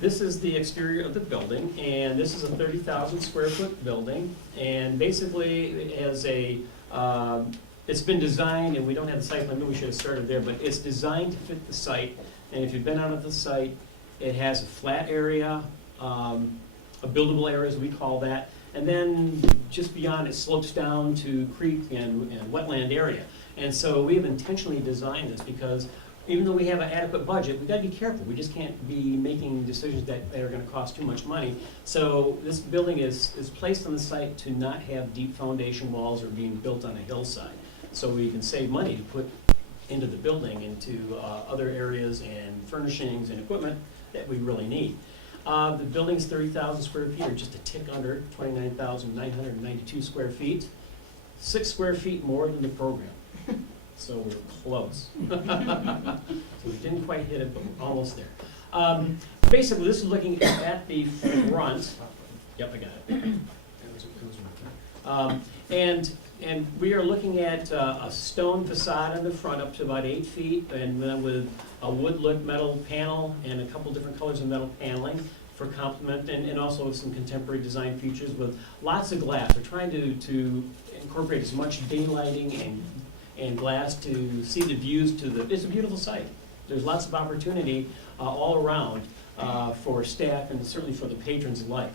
This is the exterior of the building, and this is a 30,000 square foot building, and basically it has it's been designed, and we don't have the site plan, maybe we should have started there, but it's designed to fit the site, and if you've been out at the site, It has a flat area, a buildable area as we call that, and then just beyond it slopes down to creek and wetland area. And so we've intentionally designed this because even though we have an adequate budget, we've got to be careful. We just can't be making decisions that are going to cost too much money. So this building is placed on the site to not have deep foundation walls or being built on a hillside. So we can save money to put into the building, into other areas and furnishings and equipment that we really need. The building's 30,000 square feet, or just a tick under, 29,992 square feet. 6 square feet more than the program. So we're close. So we didn't quite hit it, but we're almost there. Basically, this is looking at the front. Yep, I got it. And we are looking at a stone facade on the front up to about 8 feet, and then with a wood-lit metal panel and a couple different colors of metal paneling for complement, and also some contemporary design features with lots of glass. We're trying to incorporate as much daylighting and glass to see the views to the, it's a beautiful site. There's lots of opportunity all around for staff and certainly for the patrons alike.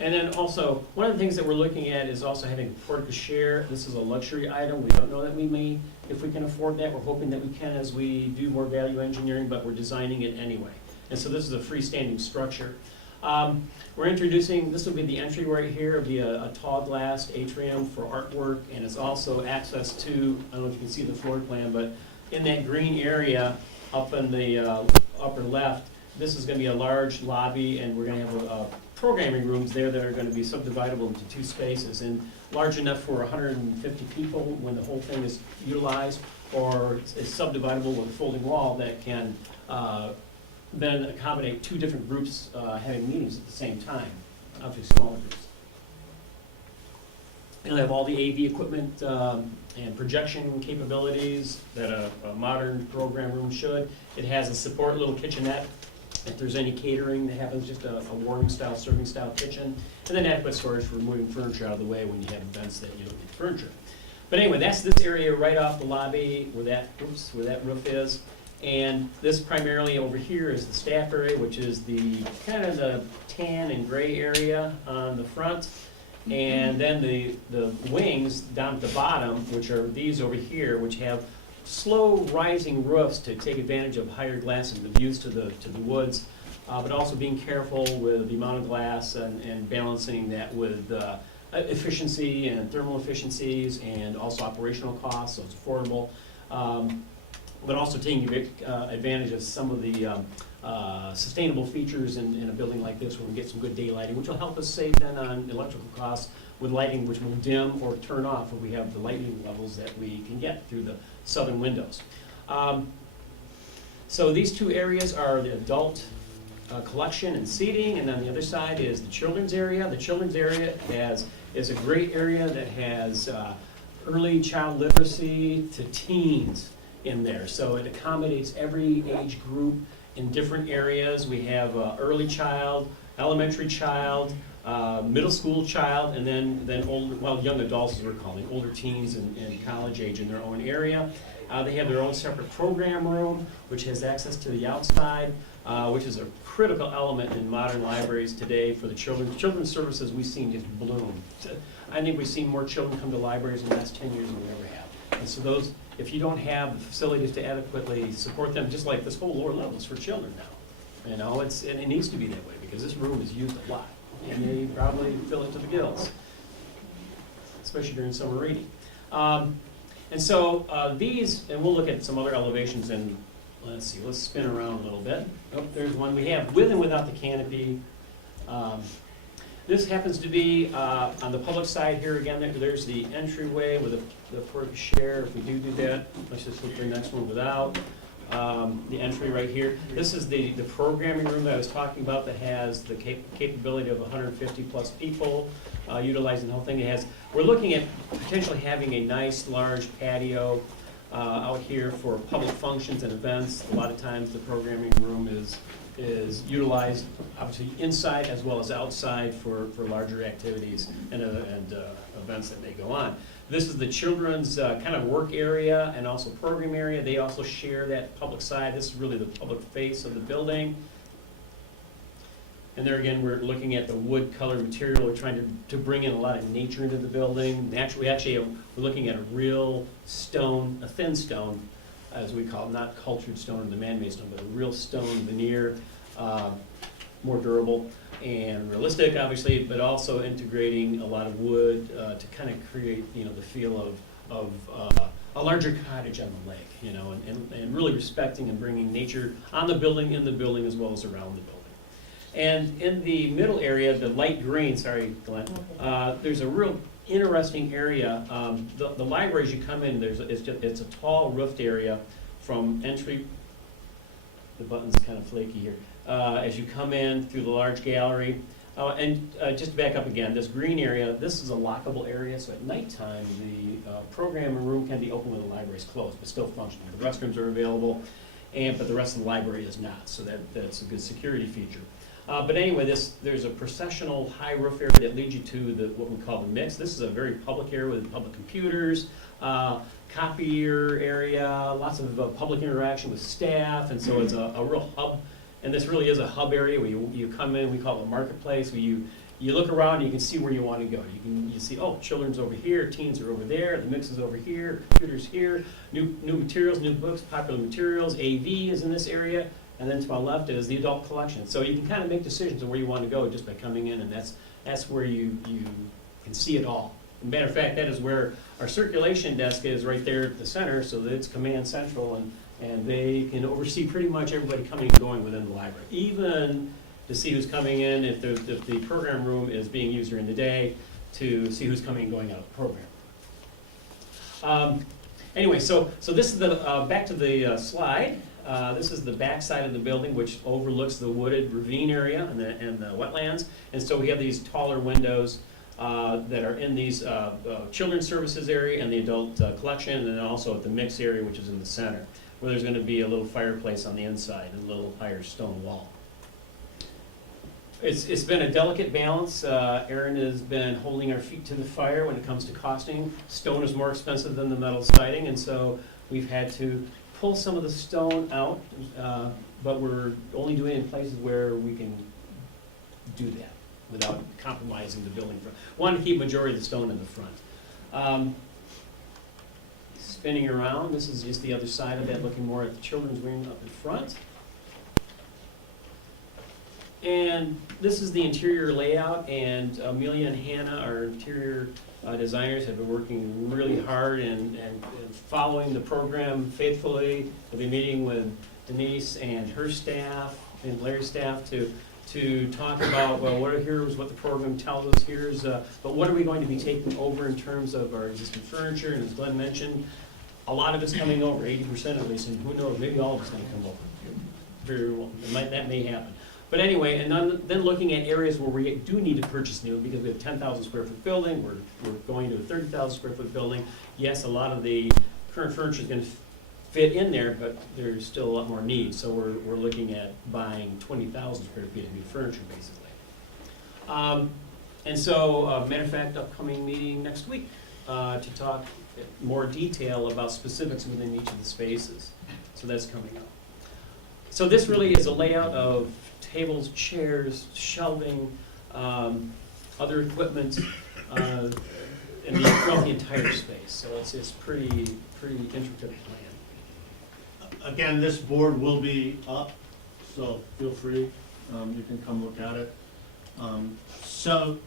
And then also, one of the things that we're looking at is also having porte cochere. This is a luxury item. We don't know that we may, if we can afford that. We're hoping that we can as we do more value engineering, but we're designing it anyway. And so this is a freestanding structure. We're introducing, this will be the entry right here. It'll be a tall glass atrium for artwork, and it's also access to, I don't know if you can see the floor plan, but in that green area up in the upper left, this is going to be a large lobby, and we're going to have programming rooms there that are going to be subdividable into 2 spaces, and large enough for 150 people when the whole thing is utilized, or is subdividable with a folding wall that can then accommodate 2 different groups having meetings at the same time, obviously smaller groups. It'll have all the AV equipment and projection capabilities that a modern program room should. It has a support little kitchenette if there's any catering that happens, just a warming style, serving style kitchen, and then adequate storage for moving furniture out of the way when you have events that you don't need furniture. But anyway, that's this area right off the lobby where that roof is. And this primarily over here is the staff area, which is the kind of the tan and gray area on the front. And then the wings down at the bottom, which are these over here, which have slow rising roofs to take advantage of higher glass and the views to the woods, but also being careful with the amount of glass and balancing that with efficiency and thermal efficiencies and also operational costs, so it's affordable. But also taking advantage of some of the sustainable features in a building like this where we get some good daylighting, which will help us save then on electrical costs with lighting which will dim or turn off if we have the lighting levels that we can get through the southern windows. So these 2 areas are the adult collection and seating, and on the other side is the children's area. The children's area is a great area that has early child literacy to teens in there. So it accommodates every age group in different areas. We have early child, elementary child, middle school child, and then older, well, young adults as we're calling, older teens and college age in their own area. They have their own separate program room, which has access to the outside, which is a critical element in modern libraries today for the children. Children's services we've seen just bloom. I think we've seen more children come to libraries in the last 10 years than we ever have. And so those, if you don't have the facilities to adequately support them, just like this whole lower level is for children now. You know, and it needs to be that way because this room is used a lot. And they probably fill it to the gills, especially during summer reading. And so these, and we'll look at some other elevations and let's see, let's spin around a little bit. Oh, there's one we have with and without the canopy. This happens to be on the public side here again. There's the entryway with the porte cochere. If we do that, let's just look at the next one without. The entry right here. This is the programming room that I was talking about that has the capability of 150 plus people utilizing the whole thing. We're looking at potentially having a nice large patio out here for public functions and events. A lot of times the programming room is utilized obviously inside as well as outside for larger activities and events that may go on. This is the children's kind of work area and also program area. They also share that public side. This is really the public face of the building. And there again, we're looking at the wood colored material. We're trying to bring in a lot of nature into the building. We're looking at a real stone, a thin stone, as we call it, not cultured stone or the man-made stone, but a real stone veneer, more durable and realistic, obviously, but also integrating a lot of wood to kind of create, you know, the feel of a larger cottage on the lake, you know, and really respecting and bringing nature on the building, in the building, as well as around the building. And in the middle area, the light green, sorry, Glenn, there's a real interesting area. The library, as you come in, it's a tall roofed area from entry. The button's kind of flaky here. As you come in through the large gallery. Just to back up again, this green area, this is a lockable area, so at nighttime, the program room can be open when the library is closed, but still functional. The restrooms are available, but the rest of the library is not, so that's a good security feature. But anyway, there's a processional high roof area that leads you to what we call the mix. This is a very public area with public computers, copier area, lots of public interaction with staff, and so it's a real hub. And this really is a hub area where you come in, we call it a marketplace, where you look around and you can see where you want to go. You see, oh, children's over here, teens are over there, the mix is over here, computers here, new materials, new books, popular materials, AV is in this area, and then to my left is the adult collection. So you can kind of make decisions on where you want to go just by coming in, and that's where you can see it all. As a matter of fact, that is where our circulation desk is, right there at the center, so that it's command central, and they can oversee pretty much everybody coming and going within the library, even to see who's coming in, if the program room is being used during the day, to see who's coming and going out of the program. Anyway, so this is the, back to the slide. This is the back side of the building, which overlooks the wooded ravine area and the wetlands. And so we have these taller windows that are in these children's services area and the adult collection, and then also at the mix area, which is in the center, where there's going to be a little fireplace on the inside and a little higher stone wall. It's been a delicate balance. Erin has been holding our feet to the fire when it comes to costing. Stone is more expensive than the metal siding, and so we've had to pull some of the stone out, but we're only doing it in places where we can do that without compromising the building front. Want to keep majority of the stone in the front. Spinning around, this is just the other side of that, looking more at the children's wing up in front. And this is the interior layout, and Amelia and Hannah, our interior designers, have been working really hard and following the program faithfully. They'll be meeting with Denise and her staff and Larry's staff to talk about, well, here's what the program tells us, but what are we going to be taking over in terms of our existing furniture, and as Glenn mentioned, a lot of it's coming over, 80% at least, and who knows, maybe all of it's going to come over. Very well, that may happen. But anyway, and then looking at areas where we do need to purchase new, because we have 10,000 square foot building, we're going to a 30,000 square foot building. Yes, a lot of the current furniture is going to fit in there, but there's still a lot more needs. So we're looking at buying 20,000 square feet of new furniture, basically. And so, matter of fact, upcoming meeting next week to talk more detail about specifics within each of the spaces. So that's coming up. So this really is a layout of tables, chairs, shelving, other equipment, and throughout the entire space. So it's pretty intricate plan. Again, this board will be up, so feel free, you can come look at it. So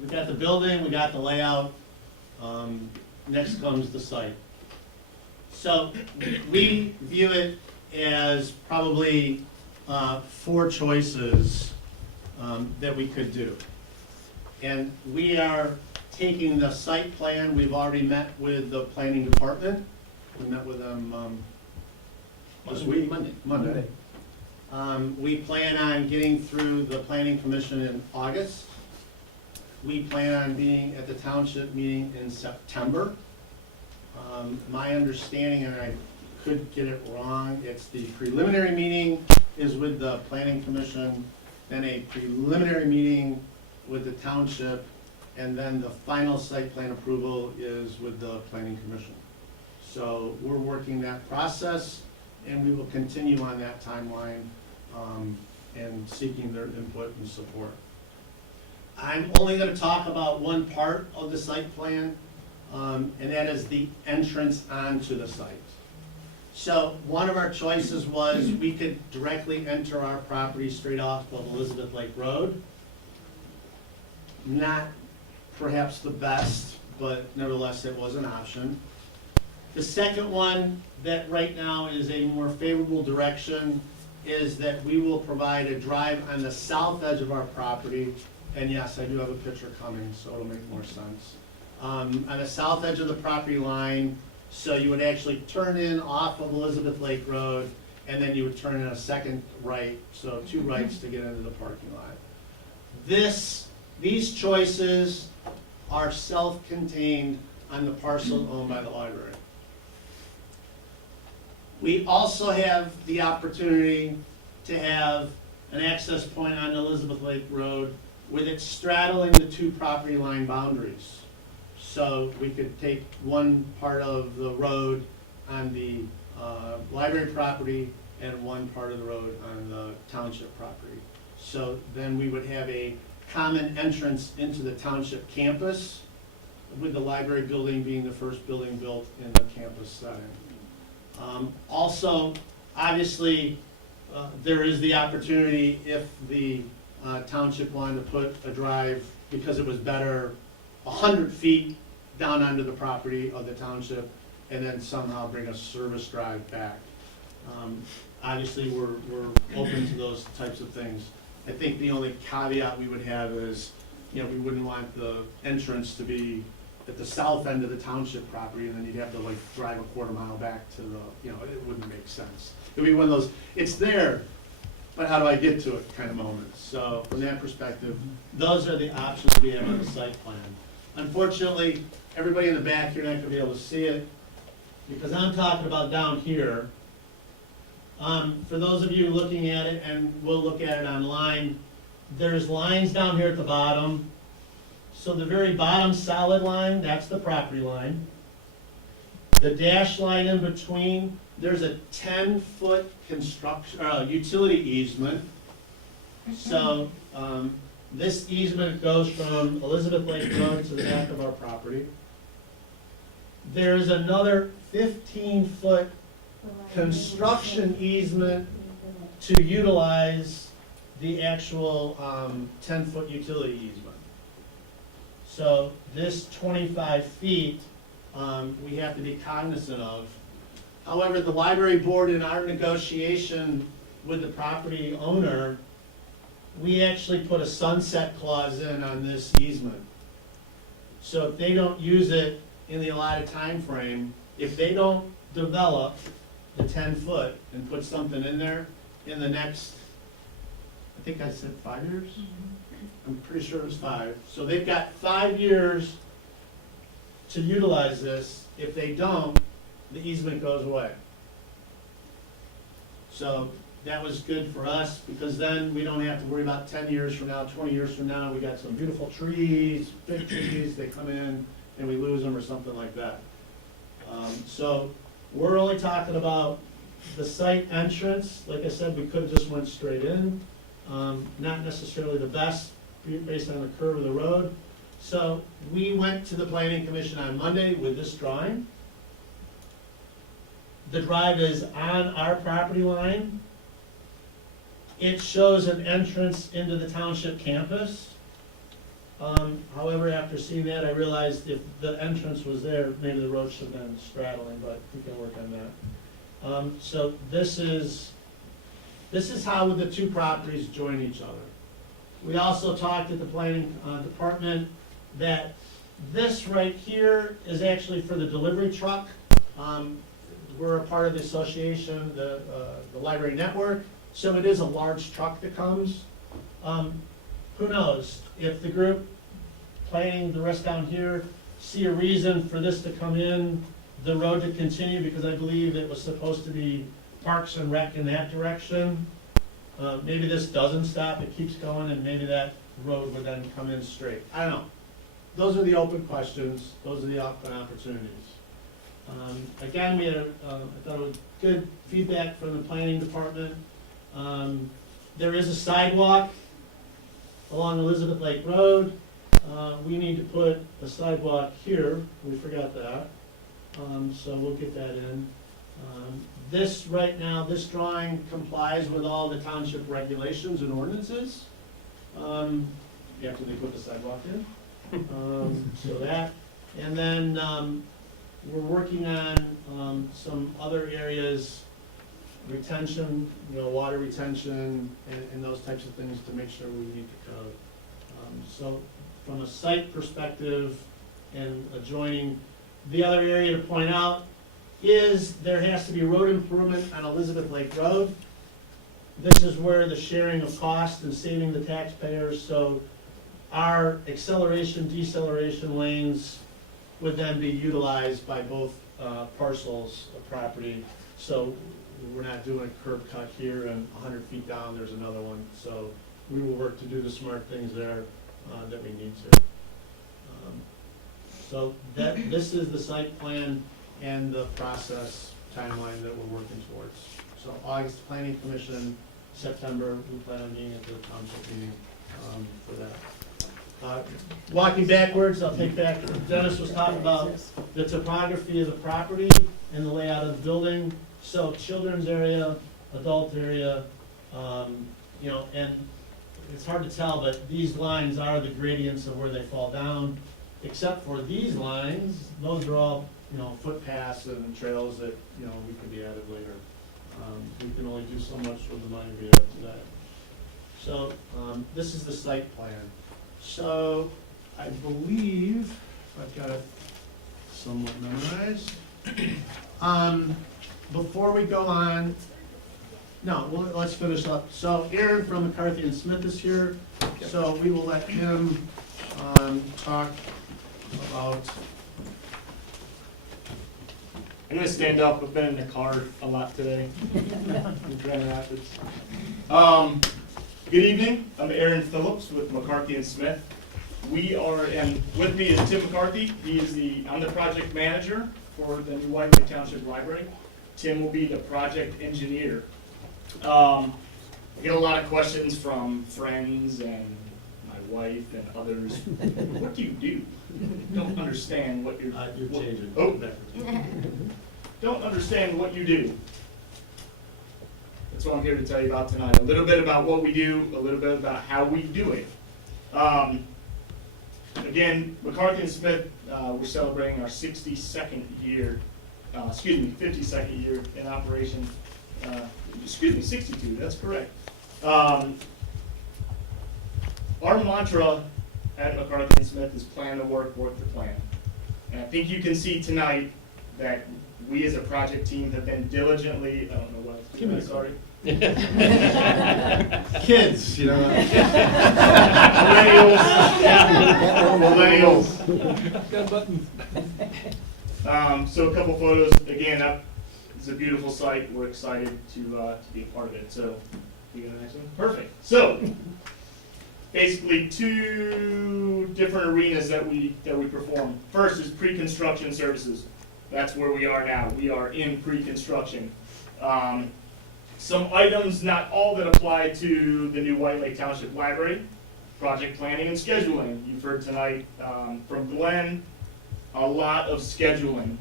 we got the building, we got the layout, next comes the site. So we view it as probably 4 choices that we could do. And we are taking the site plan. We've already met with the planning department. We met with them last week? Monday. We plan on getting through the planning commission in August. We plan on being at the township meeting in September. My understanding, and I could get it wrong, it's the preliminary meeting is with the planning commission, then a preliminary meeting with the township, and then the final site plan approval is with the planning commission. So we're working that process, and we will continue on that timeline, and seeking their input and support. I'm only gonna talk about one part of the site plan, and that is the entrance onto the site. So one of our choices was we could directly enter our property straight off of Elizabeth Lake Road. Not perhaps the best, but nevertheless, it was an option. The second one that right now is a more favorable direction is that we will provide a drive on the south edge of our property. And yes, I do have a picture coming, so it'll make more sense. On the south edge of the property line, so you would actually turn in off of Elizabeth Lake Road, and then you would turn in a second right, so 2 rights to get into the parking lot. These choices are self-contained on the parcel owned by the library. We also have the opportunity to have an access point on Elizabeth Lake Road with it straddling the 2 property line boundaries. So we could take one part of the road on the library property and one part of the road on the township property. So then we would have a common entrance into the township campus, with the library building being the first building built in the campus setting. Also, obviously, there is the opportunity if the township wanted to put a drive, because it was better, 100 feet down onto the property of the township, and then somehow bring a service drive back. Obviously, we're open to those types of things. I think the only caveat we would have is, we wouldn't want the entrance to be at the south end of the township property, and then you'd have to drive a quarter mile back to the, it wouldn't make sense. It'd be one of those, it's there, but how do I get to it kind of moments. So from that perspective, those are the options we have on the site plan. Unfortunately, everybody in the back, you're not gonna be able to see it, because I'm talking about down here. For those of you looking at it, and we'll look at it online, there's lines down here at the bottom. So the very bottom solid line, that's the property line. The dash line in between, there's a 10-foot construction, utility easement. So, this easement goes from Elizabeth Lake Road to the back of our property. There's another 15-foot construction easement to utilize the actual 10-foot utility easement. So this 25 feet, we have to be cognizant of. However, the library board, in our negotiation with the property owner, we actually put a sunset clause in on this easement. So if they don't use it in the allotted time frame, if they don't develop the 10 foot and put something in there in the next, I think I said 5 years? I'm pretty sure it was 5. So they've got 5 years to utilize this. If they don't, the easement goes away. So that was good for us, because then we don't have to worry about 10 years from now, 20 years from now, we got some beautiful trees, big trees, they come in and we lose them or something like that. So we're only talking about the site entrance. Like I said, we could have just went straight in. Not necessarily the best based on the curve of the road. So we went to the planning commission on Monday with this drawing. The drive is on our property line. It shows an entrance into the township campus. However, after seeing that, I realized if the entrance was there, maybe the road should have been straddling, but we can work on that. So this is how the 2 properties join each other. We also talked at the planning department that this right here is actually for the delivery truck. We're a part of the association, the library network, so it is a large truck that comes. Who knows, if the group planning the rest down here see a reason for this to come in, the road to continue, because I believe it was supposed to be Parks and Rec in that direction. Maybe this doesn't stop, it keeps going, and maybe that road would then come in straight. I don't know. those are the open questions, those are the open opportunities. Again, we had, I thought it was good feedback from the planning department. There is a sidewalk along Elizabeth Lake Road. We need to put a sidewalk here, we forgot that, so we'll get that in. This, right now, this drawing complies with all the township regulations and ordinances, after they put the sidewalk in. So that, and then, we're working on, some other areas, retention, water retention, and those types of things to make sure we meet the code. So, from a site perspective and adjoining, the other area to point out is there has to be road improvement on Elizabeth Lake Road. This is where the sharing of costs and saving the taxpayers, so our acceleration, deceleration lanes would then be utilized by both parcels of property. So we're not doing a curb cut here and 100 feet down, there's another one. So we will work to do the smart things there that we need to. So this is the site plan and the process timeline that we're working towards. So August Planning Commission, September, we plan on being at the township meeting for that. Walking backwards, I'll take back, Dennis was talking about the topography of the property and the layout of the building. So children's area, adult area, and it's hard to tell, but these lines are the gradients of where they fall down, except for these lines, those are all, footpaths and trails that, we could be added later. We can only do so much with the money we have today. So, this is the site plan. So, I believe, I've got it somewhat memorized. Before we go on, let's finish up. So Aaron from McCarthy and Smith is here, so we will let him talk about. I'm gonna stand up. I've been in the car a lot today in Grand Rapids. Good evening. I'm Aaron Phillips with McCarthy and Smith. And with me is Tim McCarthy. I'm the project manager for the new White Lake Township Library. Tim will be the project engineer. I get a lot of questions from friends and my wife and others. What do you do? Don't understand what you're. You're changing. Oh. Don't understand what you do. That's what I'm here to tell you about tonight. A little bit about what we do, a little bit about how we do it. Again, McCarthy and Smith, we're celebrating our 52nd year in operation. 62, that's correct. Our mantra at McCarthy and Smith is plan the work the plan. And I think you can see tonight that we as a project team have been diligently, I don't know what I'm doing, sorry. Kids, Millennials. Got buttons. So a couple photos. Again, it's a beautiful site. We're excited to be a part of it. So, you got the next one? Perfect. So, basically, two different arenas that we perform. First is pre-construction services. That's where we are now. We are in pre-construction. Some items, not all that apply to the new White Lake Township Library, project planning and scheduling. You've heard tonight from Glenn, a lot of scheduling.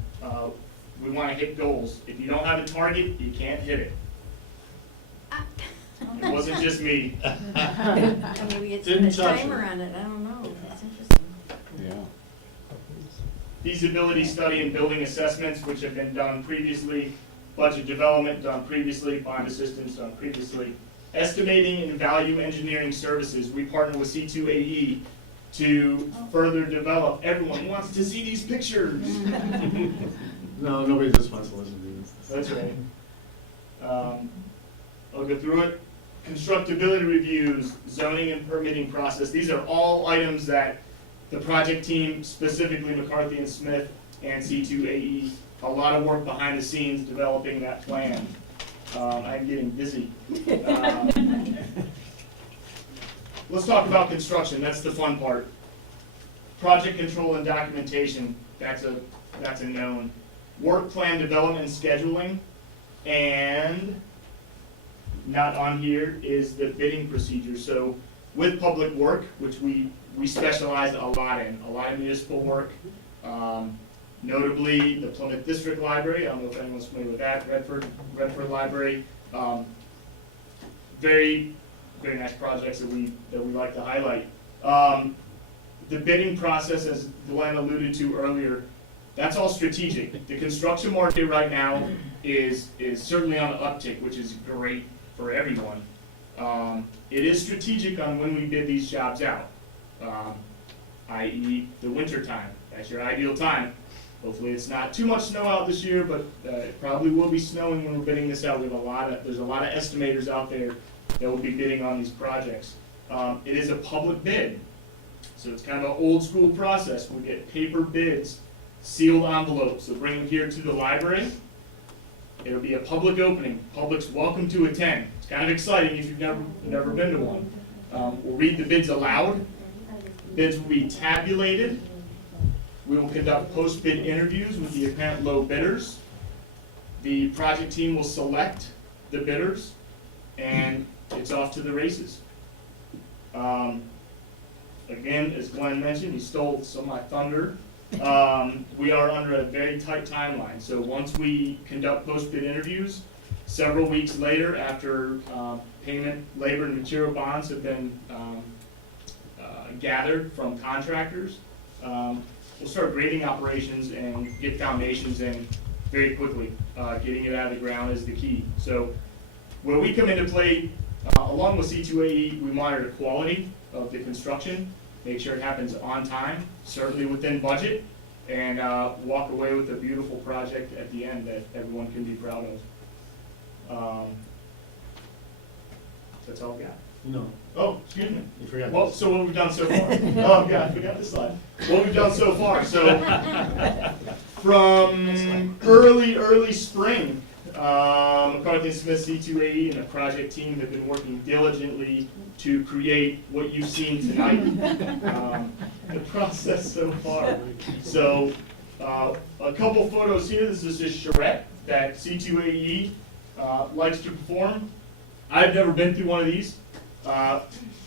We want to hit goals. If you don't have a target, you can't hit it. It wasn't just me. Maybe it's Didn't a touch timer it. on it, I don't know, that's interesting. Yeah. Feasibility study and building assessments, which have been done previously. Budget development done previously. Bond assistance done previously. Estimating and value engineering services. We partner with C2AE to further develop. Everyone wants to see these pictures. No, nobody just wants to listen to this. That's right. I'll go through it. Constructability reviews, zoning and permitting process. These are all items that the project team, specifically McCarthy and Smith and C2AE, a lot of work behind the scenes developing that plan. I'm getting busy. Let's talk about construction. That's the fun part. project control and documentation, that's a known. Work plan development and scheduling, and not on here is the bidding procedure. So with public work, which we specialize a lot of municipal work, notably the Plymouth District Library, I don't know if anyone's familiar with that, Redford Library. Very, very nice projects that we like to highlight. The bidding process, as Glenn alluded to earlier, that's all strategic. The construction market right now is certainly on an uptick, which is great for everyone. It is strategic on when we bid these jobs out, i.e. the winter time. That's your ideal time. Hopefully it's not too much snow out this year, but it probably will be snowing when we're bidding this out. There's a lot of estimators out there that will be bidding on these projects. It is a public bid, so it's kind of an old school process. We get paper bids, sealed envelopes, so bring them here to the library. It'll be a public opening. Public's welcome to attend. It's kind of exciting if you've never been to one. We'll read the bids aloud. Bids will be tabulated. We will conduct post-bid interviews with the apparent low bidders. The project team will select the bidders, and it's off to the races. Again, as Glenn mentioned, he stole some of my thunder. We are under a very tight timeline. So once we conduct post-bid interviews, several weeks later, after payment, labor, and material bonds have been gathered from contractors, we'll start grading operations and get foundations in very quickly. Getting it out of the ground is the key. So where we come into play, along with C2AE, we monitor the quality of the construction, make sure it happens on time, certainly within budget, and walk away with a beautiful project at the end that everyone can be proud of. That's all I've got. No, Oh, excuse me. you forgot. Well, so what we've done so far. Oh, God, I forgot this slide. What we've done so far, so from early spring, McCarthy and Smith C2AE and the project team have been working diligently to create what you've seen tonight. The process so far. So a couple photos here. This is just charrette that C2AE likes to perform. I've never been through one of these.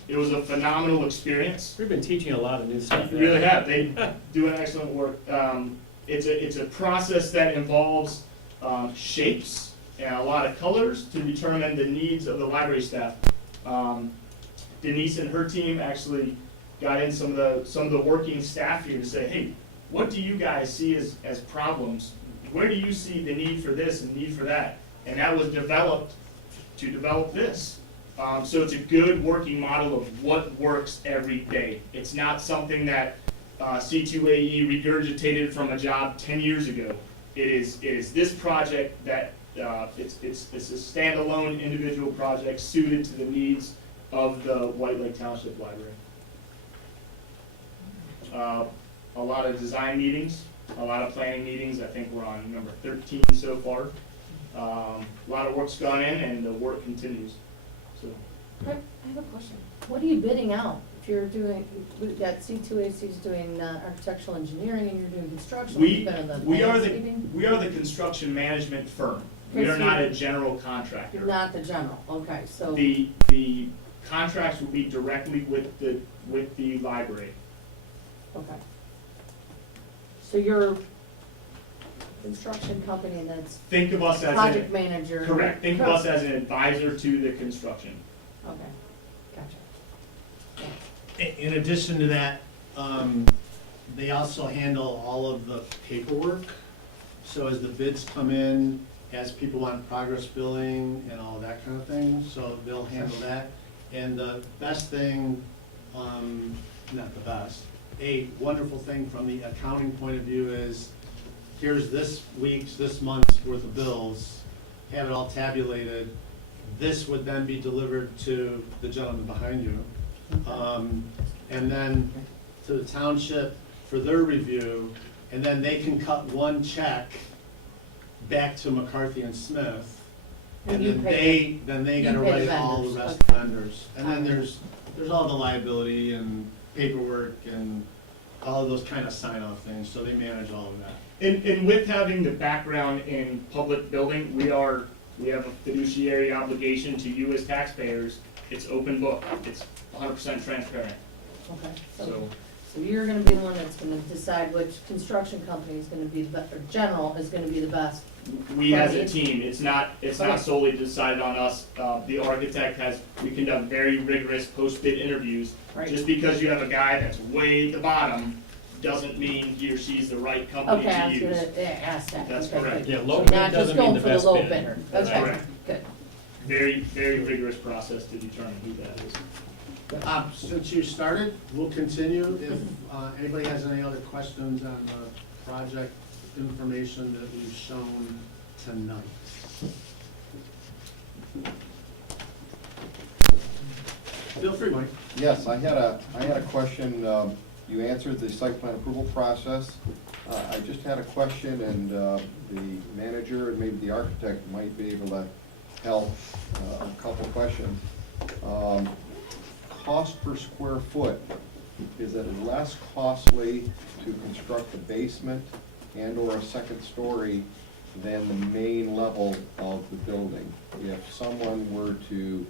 It was a phenomenal experience. We've been teaching a lot of new stuff. You really have. They do an excellent work. It's a process that involves shapes and a lot of colors to determine the needs of the library staff. Denise and her team actually got in some of the working staff here to say, hey, what do you guys see as problems? Where do you see the need for this and need for that? And that was developed to develop this. So it's a good working model of what works every day. It's not something that C2AE regurgitated from a job 10 years ago. It is this project that it's a standalone individual project suited to the needs of the White Lake Township Library. A lot of design meetings, a lot of planning meetings. I think we're on number 13 so far. A lot of work's gone in, and the work continues. So. I have a question. What are you bidding out? If you're doing, we've got C2AC's doing architectural engineering and you're doing construction. We you've been in the are landscaping? we are the construction management firm. We Okay, are so not a you're- general contractor. You're not the general, okay, so. The contracts will be directly with the library. Okay. So you're a construction company that's Think of us as project manager. correct. Think of us as an advisor to the construction. Okay, gotcha. In addition to that, they also handle all of the paperwork. So as the bids come in, as people want progress billing and all that kind of thing, so they'll handle that. And the best thing, not the best, a wonderful thing from the accounting point of view is, here's this month's worth of bills, have it all tabulated. This would then be delivered to the gentleman behind you. And then to the township for their review, and then they can cut one check back to McCarthy and Smith. And you then pay they you gotta pay the write all the vendors, rest of the okay. vendors. And then there's all the liability and paperwork and all of those kind of sign-off things, so they manage all of that. And with having the background in public building, we have a fiduciary obligation to you as taxpayers. It's open book, it's 100% transparent, Okay, so. so you're gonna be the one that's gonna decide which construction company is gonna be the, or general is gonna be the best. We as a Right. team, it's not solely decided on us. The architect we conduct very rigorous post-bid interviews. Right. Just because you have a guy that's way at the bottom, doesn't mean he or she's the right company Okay, I to was use. gonna ask that. That's Okay, correct. good. Yeah, low So bid not just doesn't mean going the for the best low bid. bidder. That's Okay, correct. good. Very, very rigorous process to determine who that is. Since you started, we'll continue. If anybody has any other questions on the project information that we've shown tonight. Feel free, Mike. Yes, I had a question. You answered the site plan approval process. I just had a question, and the manager and maybe the architect might be able to help. A couple questions. Cost per square foot, is it less costly to construct a basement and/or a second story than the main level of the building? If someone were to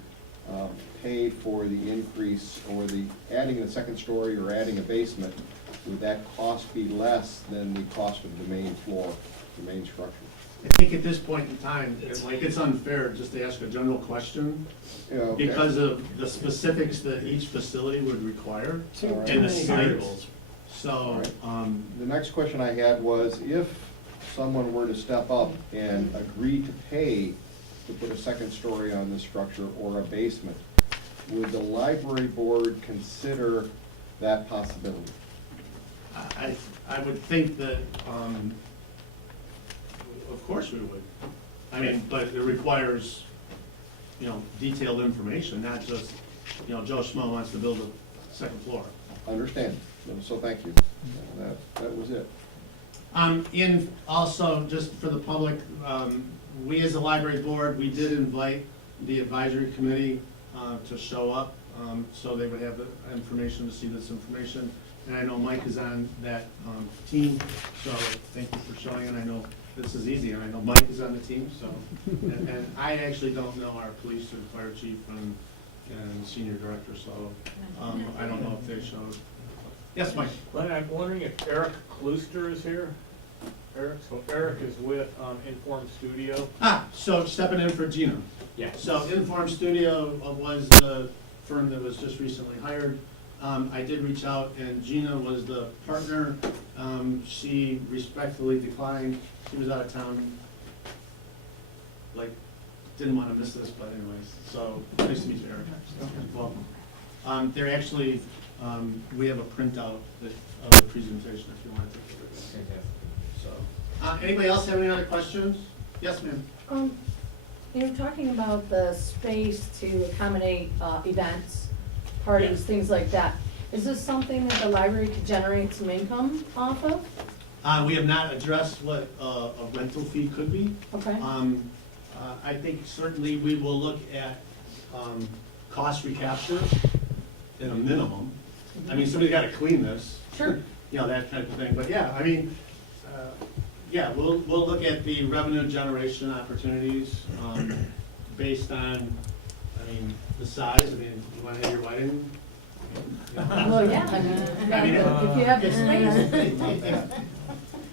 pay for the increase or the adding a second story or adding a basement, would that cost be less than the cost of the main floor, the main structure? I think at this point in time, it's unfair just to ask a general question Yeah, okay. because of the specifics that each facility would require All right. and the Too many sites. variables. So, The next question I had was, if someone were to step up and agree to pay to put a second story on this structure or a basement, would the library board consider that possibility? I would think that, of course we would. I mean, but it requires, detailed information, not just, Joe Schmo wants to build a second floor. Understand, so thank you. That was it. In, also, just for the public, we as a library board, we did invite the advisory committee to show up, so they would have the information to see this information. And I know Mike is on that team, so thank you for showing, and I know this is easy, and I know Mike is on the team, so. And I actually don't know our police or fire chief and senior director, so I don't know if they showed. Yes, Mike? Glenn, I'm wondering if Eric Klooster is here? Eric is with Inform Studio. So stepping in for Gina. Yeah. So Inform Studio was the firm that was just recently hired. I did reach out, and Gina was the partner. She respectfully declined. She was out of town, didn't want to miss this, but anyways. So nice to meet you, Eric. Welcome. They're actually, we have a printout of the presentation if you want to take a look at it. So, anybody else have any other questions? Yes, ma'am. You're talking about the space to accommodate events, parties, things like that. Is this something that the library could generate some income off of? We have not addressed what a rental fee could be. Okay, I think certainly we will look at cost recapture at a minimum. I mean, somebody's got to clean this, sure. that type of thing. But yeah, I mean, yeah, we'll look at the revenue generation opportunities based on, the size. You want to have your wedding? Well, yeah, I mean, if you have the space.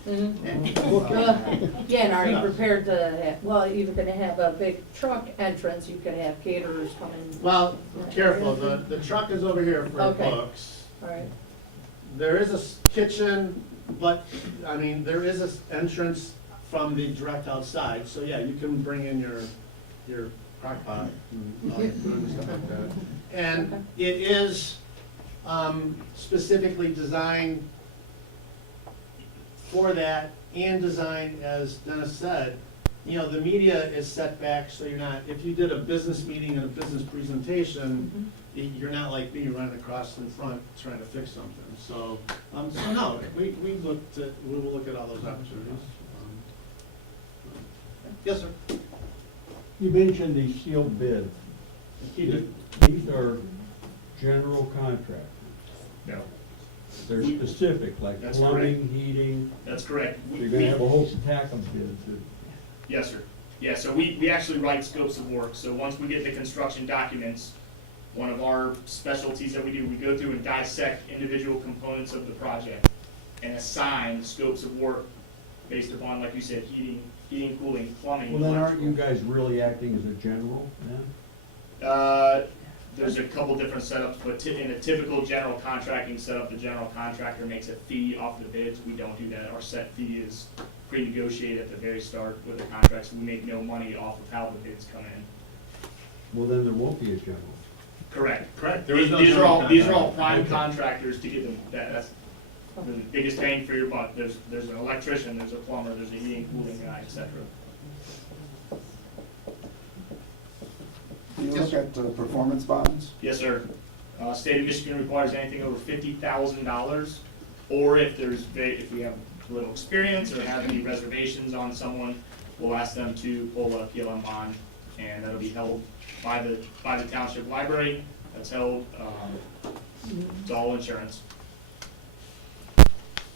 Again, are you prepared to, you're gonna have a big truck entrance, you could have caterers coming. Well, careful, the truck is over here for Okay. books. All right, There is a kitchen, but, there is an entrance from the direct outside, so yeah, you can bring in your crock pot and all your food and stuff like that. And it is specifically designed for that, and designed, as Dennis said, the media is set back, so you're not, if you did a business meeting and a business presentation, you're not like me running across in front trying to fix something. So, no, we will look at all those opportunities. Yes, sir? You mentioned the sealed bid. These are general contractors. No. They're specific, like That's plumbing, heating, That's correct. so you're gonna have a whole stack of bids. Yes, sir. Yeah, so we actually write scopes of work. So once we get the construction documents, one of our specialties that we do, we go through and dissect individual components of the project and assign scopes of work based upon, like you said, heating, cooling, plumbing. Well, then aren't you electrical. guys really acting as a general then? There's a couple different setups, but in a typical general contracting setup, the general contractor makes a fee off the bids. We don't do that. Our set fee is pre-negotiated at the very start with the contract, so we make no money off of how the bids come in. Well, then there won't be a general. Correct. Correct. These are all prime contractors to get them, that's the biggest bang for your buck. There's an electrician, there's a plumber, there's a heating, cooling guy, et cetera. Do you look at performance bonds? Yes, sir. State of Michigan requires anything over $50,000, or if we have little experience or have any reservations on someone, we'll ask them to pull a PLM bond, and that'll be held by the township library. That's held, it's all insurance.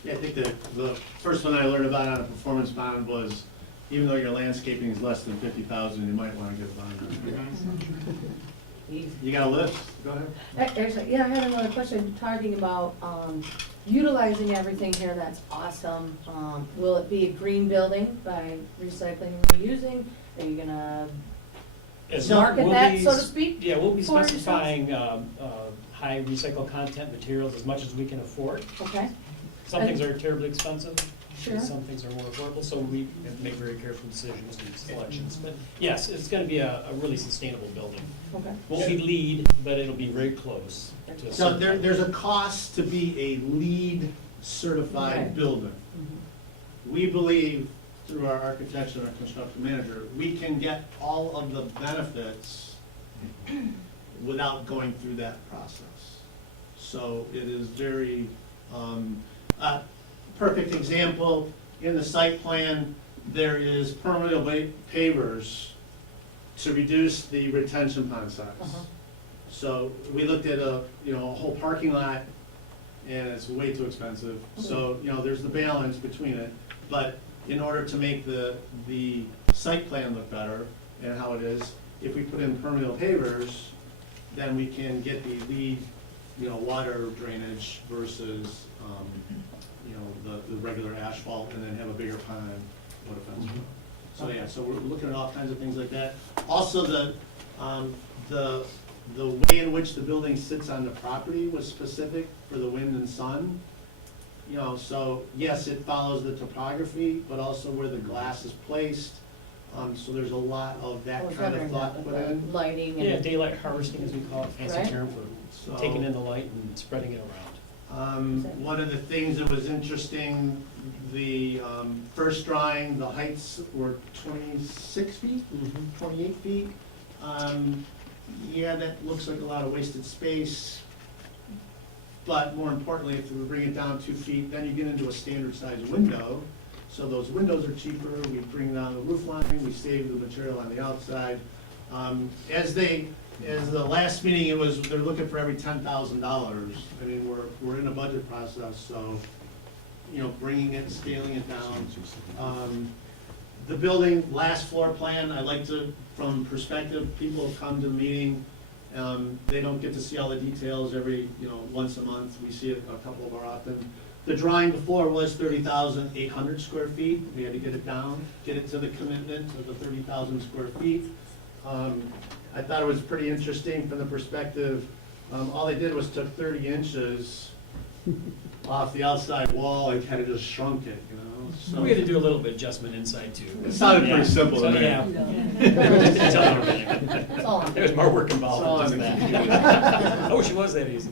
Yeah, I think the first one I learned about on a performance bond was, even though your landscaping is less than 50,000, you might wanna get a bond on it. You got a list? Go ahead. Actually, yeah, I have another question, talking about, utilizing everything here, that's awesome. Will it be a green building by recycling and reusing? Are you gonna market that, so to speak? Yeah, we'll be for yourselves? specifying, high recycled content materials as much as we can afford. Okay, Some things are terribly expensive, sure. and some things are more affordable, so we have to make very careful decisions and selections. But yes, it's gonna be a really sustainable building. Okay. Won't be LEED, but it'll be very close to a So certain- there's a cost to be a LEED certified Okay. building. We believe, through our architecture and our construction manager, we can get all of the benefits without going through that process. So it is very, perfect example, in the site plan, there is permeable pavers to reduce the retention pond size. So we looked at a whole parking lot, and it's way too expensive. So, there's the balance between it, but in order to make the site plan look better and how it is, if we put in permeable pavers, then we can get the LEED, water drainage versus, the regular asphalt, and then have a bigger pond and put a fence around. So, yeah, so we're looking at all kinds of things like that. Also, the way in which the building sits on the property was specific for the wind and sun. So, yes, it follows the topography, but also where the glass is placed. So there's a lot of I that was kind of wondering thought about put the in. lighting and. Yeah, daylight harvesting, as we call it, fancy Right. term for So, taking in the light and spreading it around. one of the things that was interesting, the first drawing, the heights were 26 feet, 28 feet. Yeah, that looks like a lot of wasted space. But more importantly, if we bring it down 2 feet, then you get into a standard size window. So those windows are cheaper, we bring down the roof line, we save the material on the outside. As the last meeting, they're looking for every $10,000. I mean, we're in a budget process, so, bringing it, scaling it down. The building, last floor plan, I like to, from perspective, people have come to the meeting, they don't get to see all the details every, once a month, we see it a couple of more often. The drawing before was 30,800 square feet, we had to get it down, get it to the commitment of the 30,000 square feet. I thought it was pretty interesting from the perspective, all they did was took 30 inches off the outside wall and kind of just shrunk it, so. We had to do a little bit adjustment inside too. It sounded pretty simple So, to me. yeah. That's all. There's more work involved It's all than just on the that. I wish it was that easy.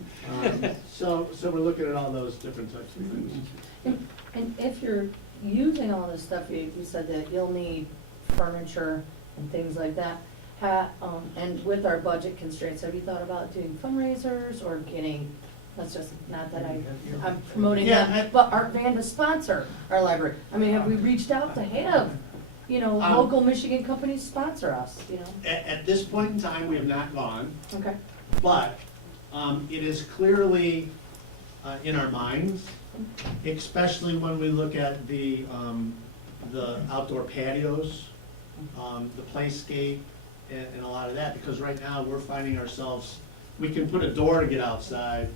So we're looking at all those different types of things. And if you're using all this stuff, you said that you'll need furniture and things like that. And with our budget constraints, have you thought about doing fundraisers or getting, that's just, not that I'm promoting Yeah, them, but Art Van to sponsor our library? I mean, have we reached out to have, local Michigan companies sponsor us, At this point in time, we have not gone, Okay, but it is clearly in our minds, especially when we look at the outdoor patios, the playscape, and a lot of that, because right now, we're finding ourselves, we can put a door to get outside,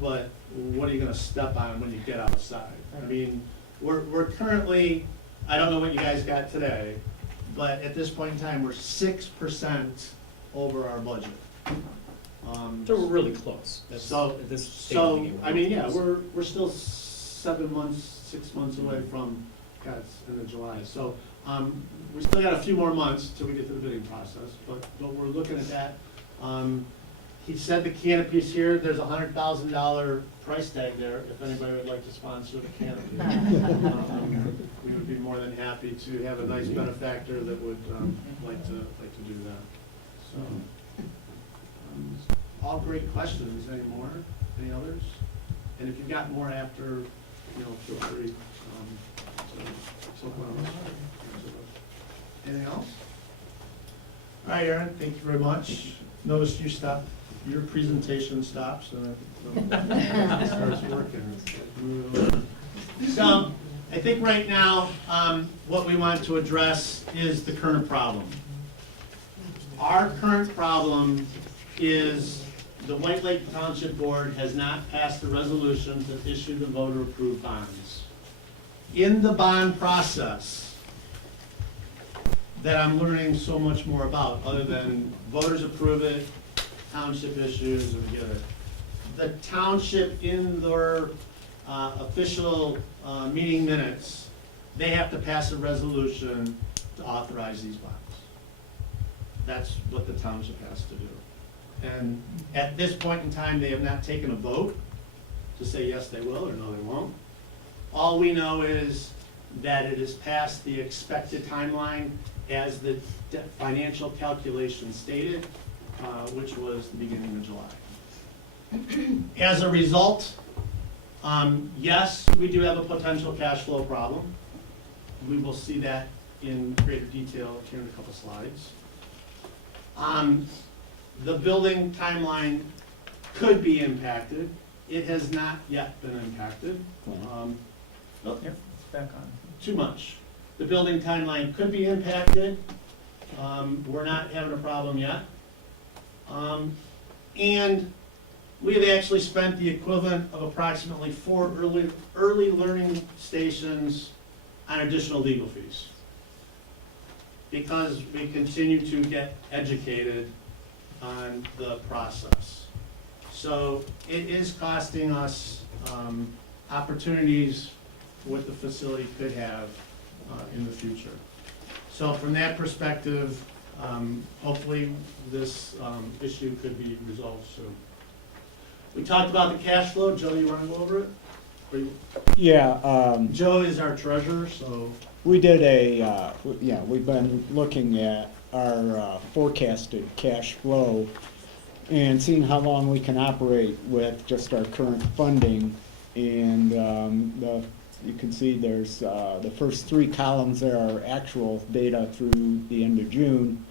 but what are you gonna step on when you get outside? I mean, we're currently, I don't know what you guys got today, but at this point in time, we're 6% over our budget. So we're really close. That's- So, at this stage of the game, I mean, yeah, close. we're still 6 months away from, God, it's end of July. So, we still got a few more months till we get to the bidding process, but we're looking at that. He said the canopies here, there's a $100,000 price tag there, if anybody would like to sponsor the canopy. We would be more than happy to have a nice benefactor that would, like to do that, so. All great questions. Any more? Any others? And if you've got more after, feel free to one of us. Anything else? All right, Aaron, thank you very much. Notice you stopped, your presentation stops, and it starts working. So, I think right now, what we want to address is the current problem. Our current problem is the White Lake Township Board has not passed the resolution to issue the voter-approved bonds. In the bond process that I'm learning so much more about, other than voters approve it, township issues, and we get it. The township in their official meeting minutes, they have to pass a resolution to authorize these bonds. That's what the township has to do. And at this point in time, they have not taken a vote to say yes, they will, or no, they won't. All we know is that it is past the expected timeline as the financial calculation stated, which was the beginning of July. As a result, yes, we do have a potential cash flow problem. We will see that in greater detail here in a couple slides. The building timeline could be impacted. It has not yet been impacted. Oh, yeah, it's back on. Too much. The building timeline could be impacted. We're not having a problem yet. And we have actually spent the equivalent of approximately 4 early learning stations on additional legal fees, because we continue to get educated on the process. So it is costing us opportunities what the facility could have in the future. So from that perspective, hopefully this issue could be resolved soon. We talked about the cash flow. Joe, you want to go over it? Or you- Yeah, Joe is our treasurer, so. we did we've been looking at our forecasted cash flow and seeing how long we can operate with just our current funding. And you can see there's the first 3 columns there are actual data through the end of June,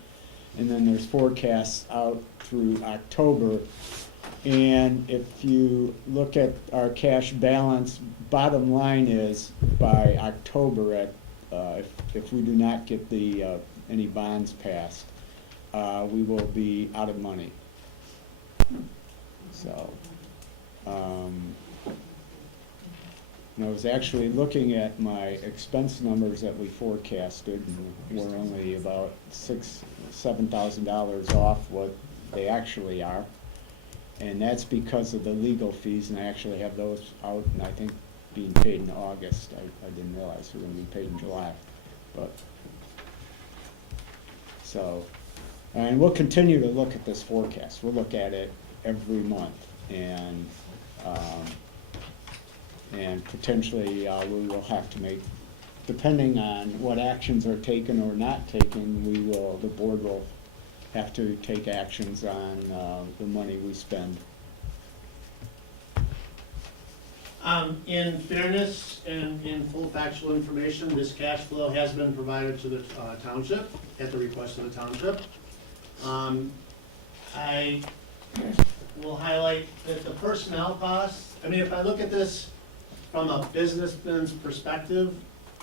and then there's forecasts out through October. And if you look at our cash balance, bottom line is by October, if we do not get any bonds passed, we will be out of money. So, and I was actually looking at my expense numbers that we forecasted, and we're only about $7,000 off what they actually are. And that's because of the legal fees, and I actually have those out, and I think being paid in August. I didn't realize we were gonna be paid in July, but. So, and we'll continue to look at this forecast. We'll look at it every month, and potentially we will have to make, depending on what actions are taken or not taken, the board will have to take actions on the money we spend. In fairness and in full factual information, this cash flow has been provided to the township at the request of the township. I will highlight that the personnel costs I mean, if I look at this from a businessman's perspective,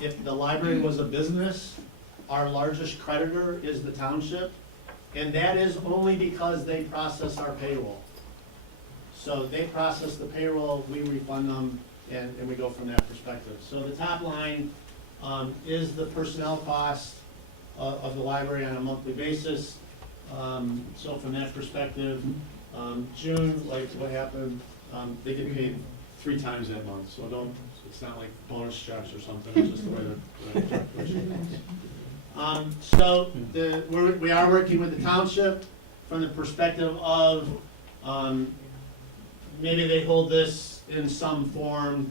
if the library was a business, our largest creditor is the township, and that is only because they process our payroll. So they process the payroll, we refund them, and we go from that perspective. So the top line is the personnel cost of the library on a monthly basis. So from that perspective, June, like what happened, they get paid 3 times that month, so it's not like bonus checks or something, it's just the way the calculation goes. So we are working with the township from the perspective of, maybe they hold this in some form,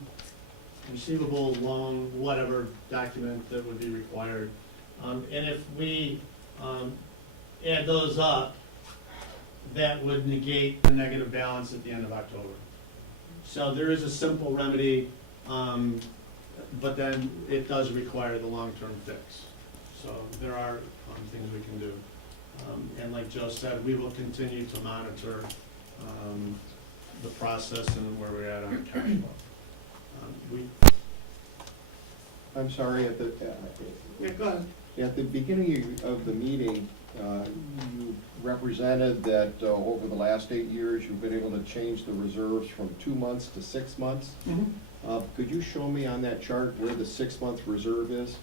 receivable, loan, whatever document that would be required. And if we add those up, that would negate the negative balance at the end of October. So there is a simple remedy, but then it does require the long-term fix. So there are things we can do. And like Joe said, we will continue to monitor the process and where we're at on cash flow. I'm sorry, Yeah, go ahead. at the beginning of the meeting, you represented that over the last 8 years, you've been able to change the reserves from 2 months to 6 months. Could you show me on that chart where the 6-month reserve is?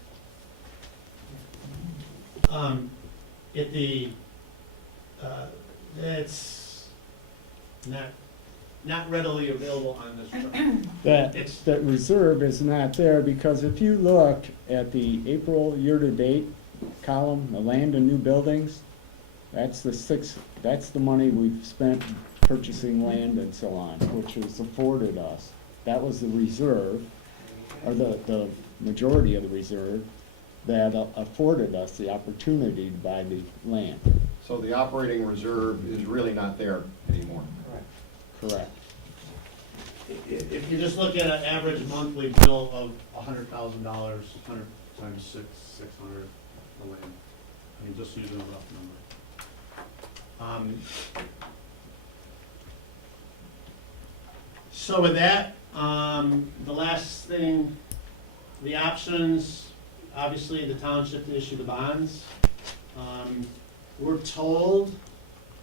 It's not readily available on this chart. That reserve is not there, because if you look at the April year-to-date column, the land and new buildings, that's the money we've spent purchasing land and so on, which has afforded us. That was the reserve, or the majority of the reserve, that afforded us the opportunity to buy the land. So the operating reserve is really not there anymore. Correct. If you just look at an average monthly bill of $100,000, 100 times 600 the land. I mean, just using a rough number. So with that, the last thing, the options, obviously the township to issue the bonds. We're told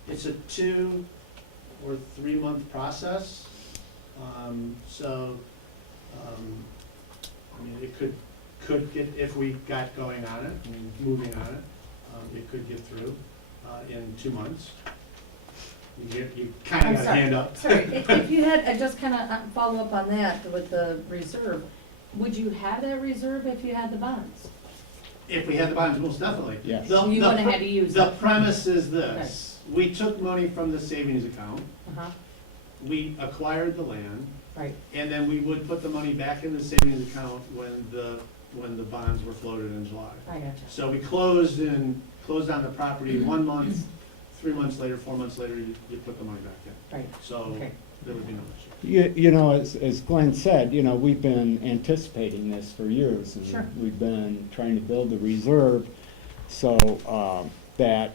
it's a 2 or 3 month process. I mean, it could get, if we got going on it and moving on it, it could get through in 2 months. You kind I'm of got a sorry. hand up. Sorry, if you had, I just kind of follow up on that with the reserve. Would you have that reserve if you had the bonds? If we had the bonds, most definitely. Yes. You wouldn't have had to use The it. premise is this: we took money from the savings account, Uh-huh, we acquired the land, right. and then we would put the money back in the savings account when the bonds were floated in July. I gotcha. So we closed on the property 1 month, 3 months later, 4 months later, you put the money back in. Right, So okay. there would be no issue. You know, as Glenn said, you know, we've been anticipating this for years. And Sure. we've been trying to build a reserve so that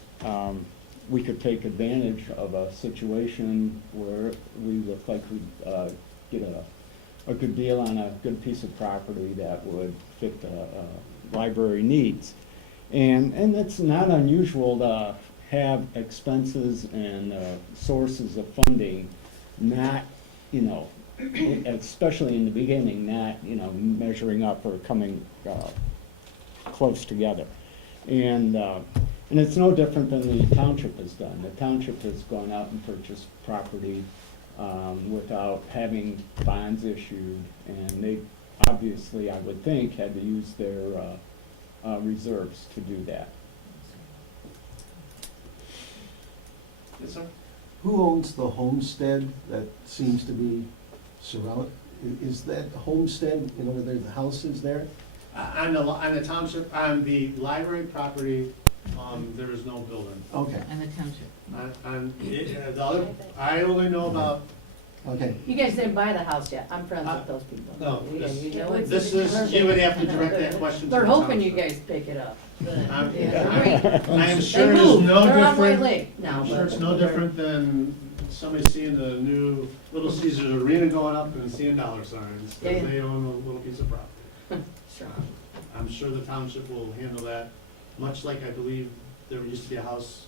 we could take advantage of a situation where we look like we'd get a good deal on a good piece of property that would fit the library needs. And it's not unusual to have expenses and sources of funding not, you know, especially in the beginning, not, you know, measuring up or coming close together. And it's no different than the township has done. The township has gone out and purchased property without having bonds issued, and they obviously, I would think, had to use their reserves to do that. Yes, sir? Who owns the homestead that seems to be surrounded? Is that homestead, you know, where the house is there? On the township, on the library property, there is no building. Okay, And the township. The other, I only know about, okay. You guys didn't buy the house yet. I'm friends with those people. no, You this, know, it's- this is, you would have to direct that question to the They're hoping you township. guys pick it up. I'm- Yeah. I am They sure it is moved. no They're on White different, Lake now. I'm sure it's but no they're- different than somebody's seeing the new Little Caesars Arena going up and seeing dollar signs, Yeah, because yeah. they own a little piece of property. Sure. I'm sure the township will handle that, much like I believe there used to be a house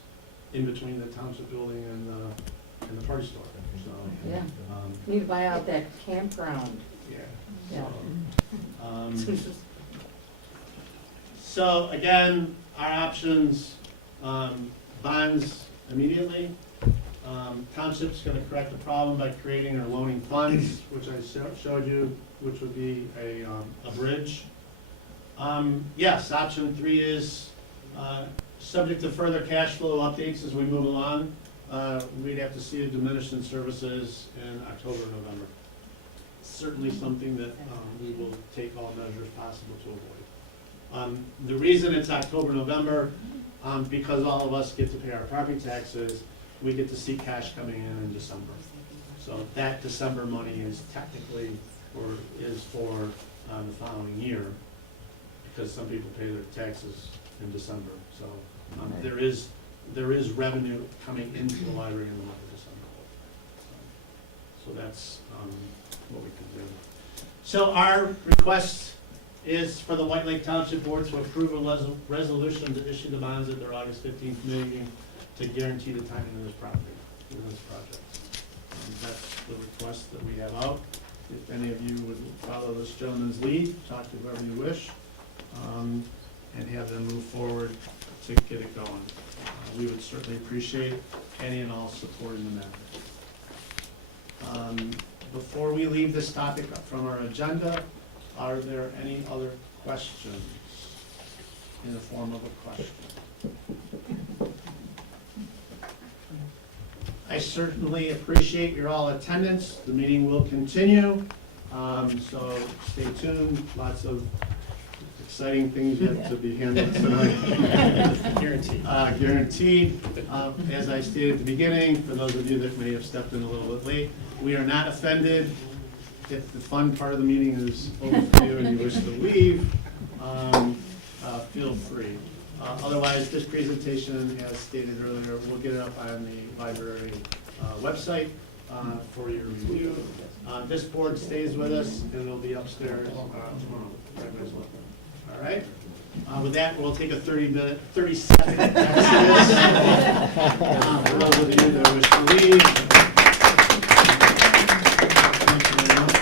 in between the township building and the party store, so. Yeah. um, Need to buy out that campground. Yeah. Yeah. So, so again, our options, bonds immediately. Township's gonna correct the problem by creating or loaning funds, which I showed you, which would be a bridge. Yes, option 3 is, subject to further cash flow updates as we move along. We'd have to see a diminution in services in October, November. Certainly something that we will take all measures possible to avoid. The reason it's October, November, because all of us get to pay our property taxes, we get to see cash coming in December. So that December money is technically, or is for the following year, because some people pay their taxes in December. So there is revenue coming into the library in the month of December. So that's what we can do. So our request is for the White Lake Township Board to approve a resolution to issue the bonds at their August 15th meeting to guarantee the timing of this property, of this project. That's the request that we have out. If any of you would follow this gentleman's lead, talk to whoever you wish, and have them move forward to get it going. We would certainly appreciate any and all support in the matter. Before we leave this topic from our agenda, are there any other questions in the form of a question? I certainly appreciate your all attendance. The meeting will continue, so stay tuned. Lots of exciting things yet to be handled tonight. Guaranteed. Guaranteed. As I stated at the beginning, for those of you that may have stepped in a little bit late, we are not offended. If the fun part of the meeting is over for you and you wish to leave, feel free. Otherwise, this presentation, as stated earlier, we'll get it up on the library website for your review. This board stays with us, and it'll be upstairs tomorrow. Everybody's welcome. All right? With that, we'll take a 30-second exodus. For those of you that wish to leave. Thank you very much.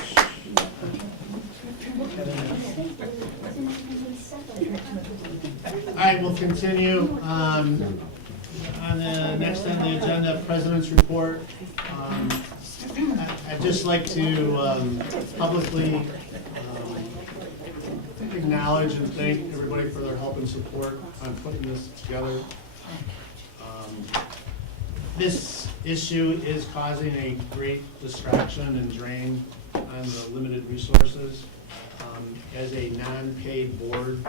All right, we'll continue. On the next on the agenda, President's Report. I'd just like to publicly acknowledge and thank everybody for their help and support on putting this together. This issue is causing a great distraction and drain on the limited resources. As a non-paid board,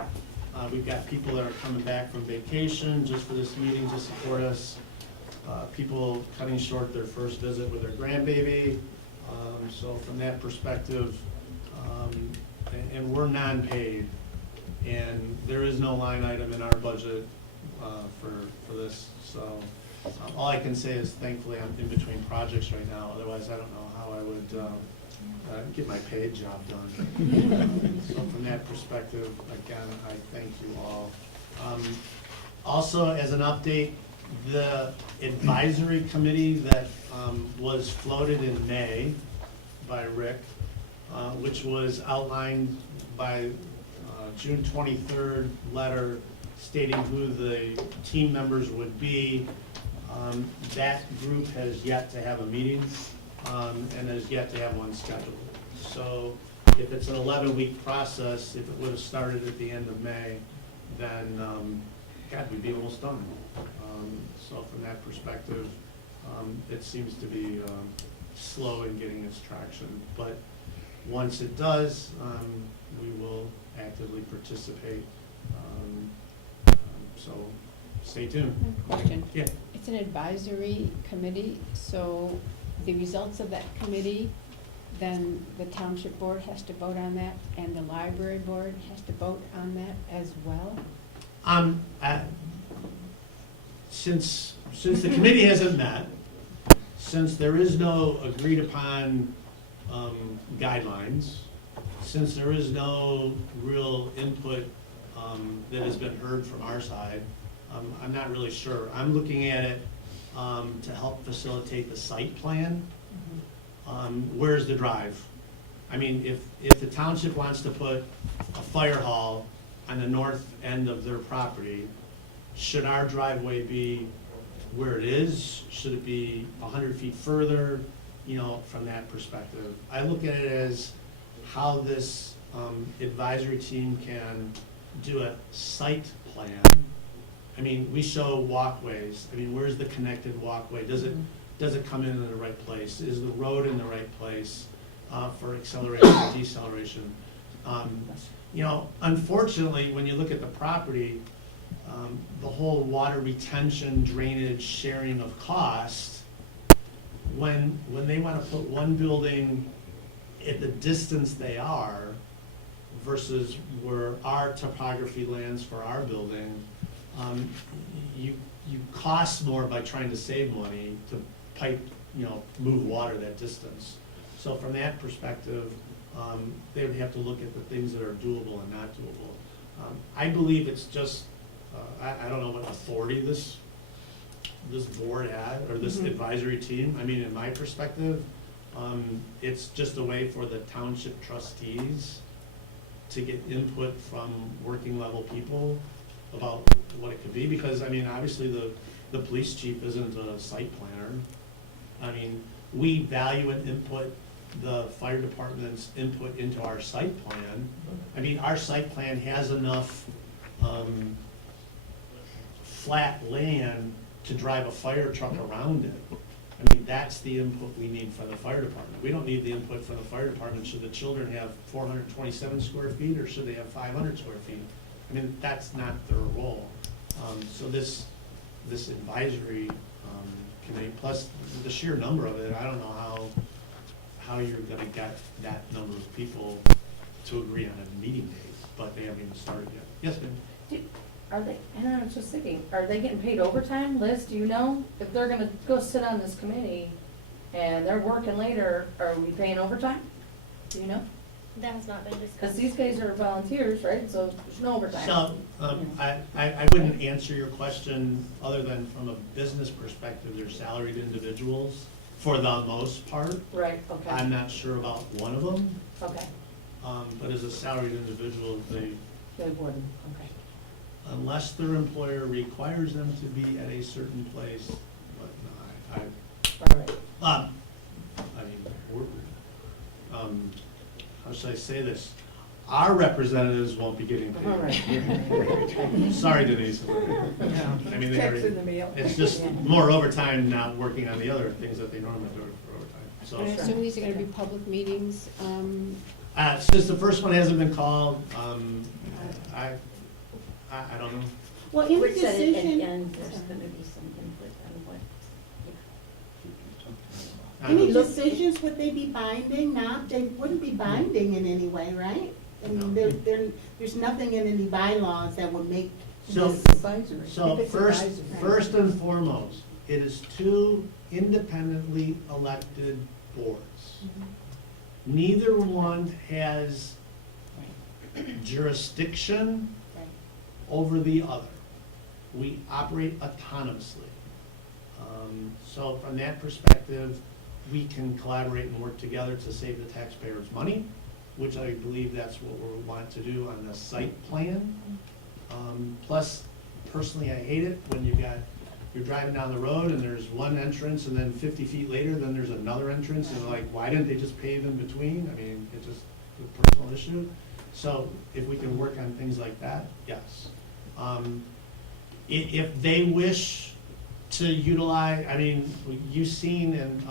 we've got people that are coming back from vacation just for this meeting to support us. People cutting short their first visit with their grandbaby. So from that perspective, and we're non-paid, and there is no line item in our budget for this. So all I can say is thankfully I'm in between projects right now. Otherwise, I don't know how I would get my paid job done. So from that perspective, again, I thank you all. Also, as an update, the advisory committee that was floated in May by Rick, which was outlined by June 23rd letter stating who the team members would be. That group has yet to have a meeting and has yet to have one scheduled. So if it's an 11-week process, if it would have started at the end of May, then God, we'd be almost done. So from that perspective, it seems to be slow in getting its traction. But once it does, we will actively participate. So stay tuned. Question. Yeah. It's an advisory committee, so the results of that committee, then the township board has to vote on that, and the library board has to vote on that as well? Since the committee hasn't met, since there is no agreed upon guidelines, since there is no real input that has been heard from our side, I'm not really sure. I'm looking at it to help facilitate the site plan. Where's the drive? I mean, if the township wants to put a fire hall on the north end of their property, should our driveway be where it is? Should it be 100 feet further? You know, from that perspective, I look at it as how this advisory team can do a site plan. I mean, we show walkways. I mean, where's the connected walkway? Does it come in the right place? Is the road in the right place for acceleration and deceleration? You know, unfortunately, when you look at the property, the whole water retention, drainage, sharing of cost, when they want to put one building at the distance they are versus where our topography lands for our building, you cost more by trying to save money to pipe, you know, move water that distance. So from that perspective, they would have to look at the things that are doable and not doable. I believe it's just, I don't know what authority this board had, or this advisory team. I mean, in my perspective, it's just a way for the township trustees to get input from working level people about what it could be, because, I mean, obviously the police chief isn't a site planner. I mean, we value and input the fire department's input into our site plan. I mean, our site plan has enough flat land to drive a fire truck around it. I mean, that's the input we need from the fire department. We don't need the input from the fire department. Should the children have 427 square feet, or should they have 500 square feet? I mean, that's not their role. So this advisory committee, plus the sheer number of it, I don't know how you're gonna get that number of people to agree on a meeting date, but they haven't even started yet. Yes, ma'am? Are they, and I was just thinking, are they getting paid overtime? Liz, do you know? If they're gonna go sit on this committee and they're working later, are we paying overtime? Do you know? That has not been discussed. Because these guys are volunteers, right? So there's no overtime. So, I wouldn't answer your question other than from a business perspective, they're salaried individuals for the most part. Right, okay. I'm not sure about one of them, Okay, but as a salaried individual, they, they wouldn't, okay. unless their employer requires them to be at a certain place, but no, All right. I mean, we're, how should I say this? Our representatives won't be getting All right. paid. Sorry, Denise. I mean, Checks in the mail. it's just more overtime now working on the other things that they normally do for And I overtime. assume these are gonna be public meetings, So, since the first one hasn't been called, I don't know. Well, any Rick said it, decision, and there's gonna be some input on what. any decisions, would they be binding? Now, they wouldn't be binding in any way, right? I mean, there's nothing in any bylaws that would make So, this advisory. so If it's first, advisory. first and foremost, it is two independently elected boards. Neither one has jurisdiction over the other. We operate autonomously. So from that perspective, we can collaborate and work together to save the taxpayers money, which I believe that's what we want to do on the site plan. Plus, personally, I hate it when you're driving down the road and there's one entrance and then 50 feet later, then there's another entrance, and like, why didn't they just pave in between? I mean, it's just a personal issue. So if we can work on things like that, yes. If they wish to utilize, I mean, you've seen in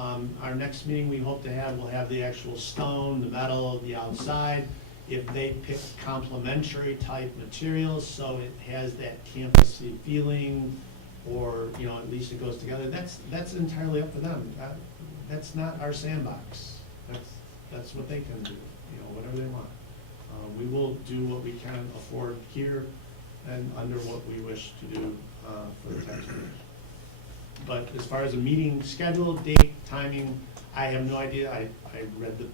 our next meeting we hope to have, we'll have the actual stone, the metal, the outside. If they pick complementary type materials, so it has that campusy feeling, or, you know, at least it goes together, that's entirely up to them. That's not our sandbox. That's what they can do, you know, whatever they want. We will do what we can afford here and under what we wish to do for the taxpayers. But as far as a meeting schedule, date, timing, I have no idea. I read the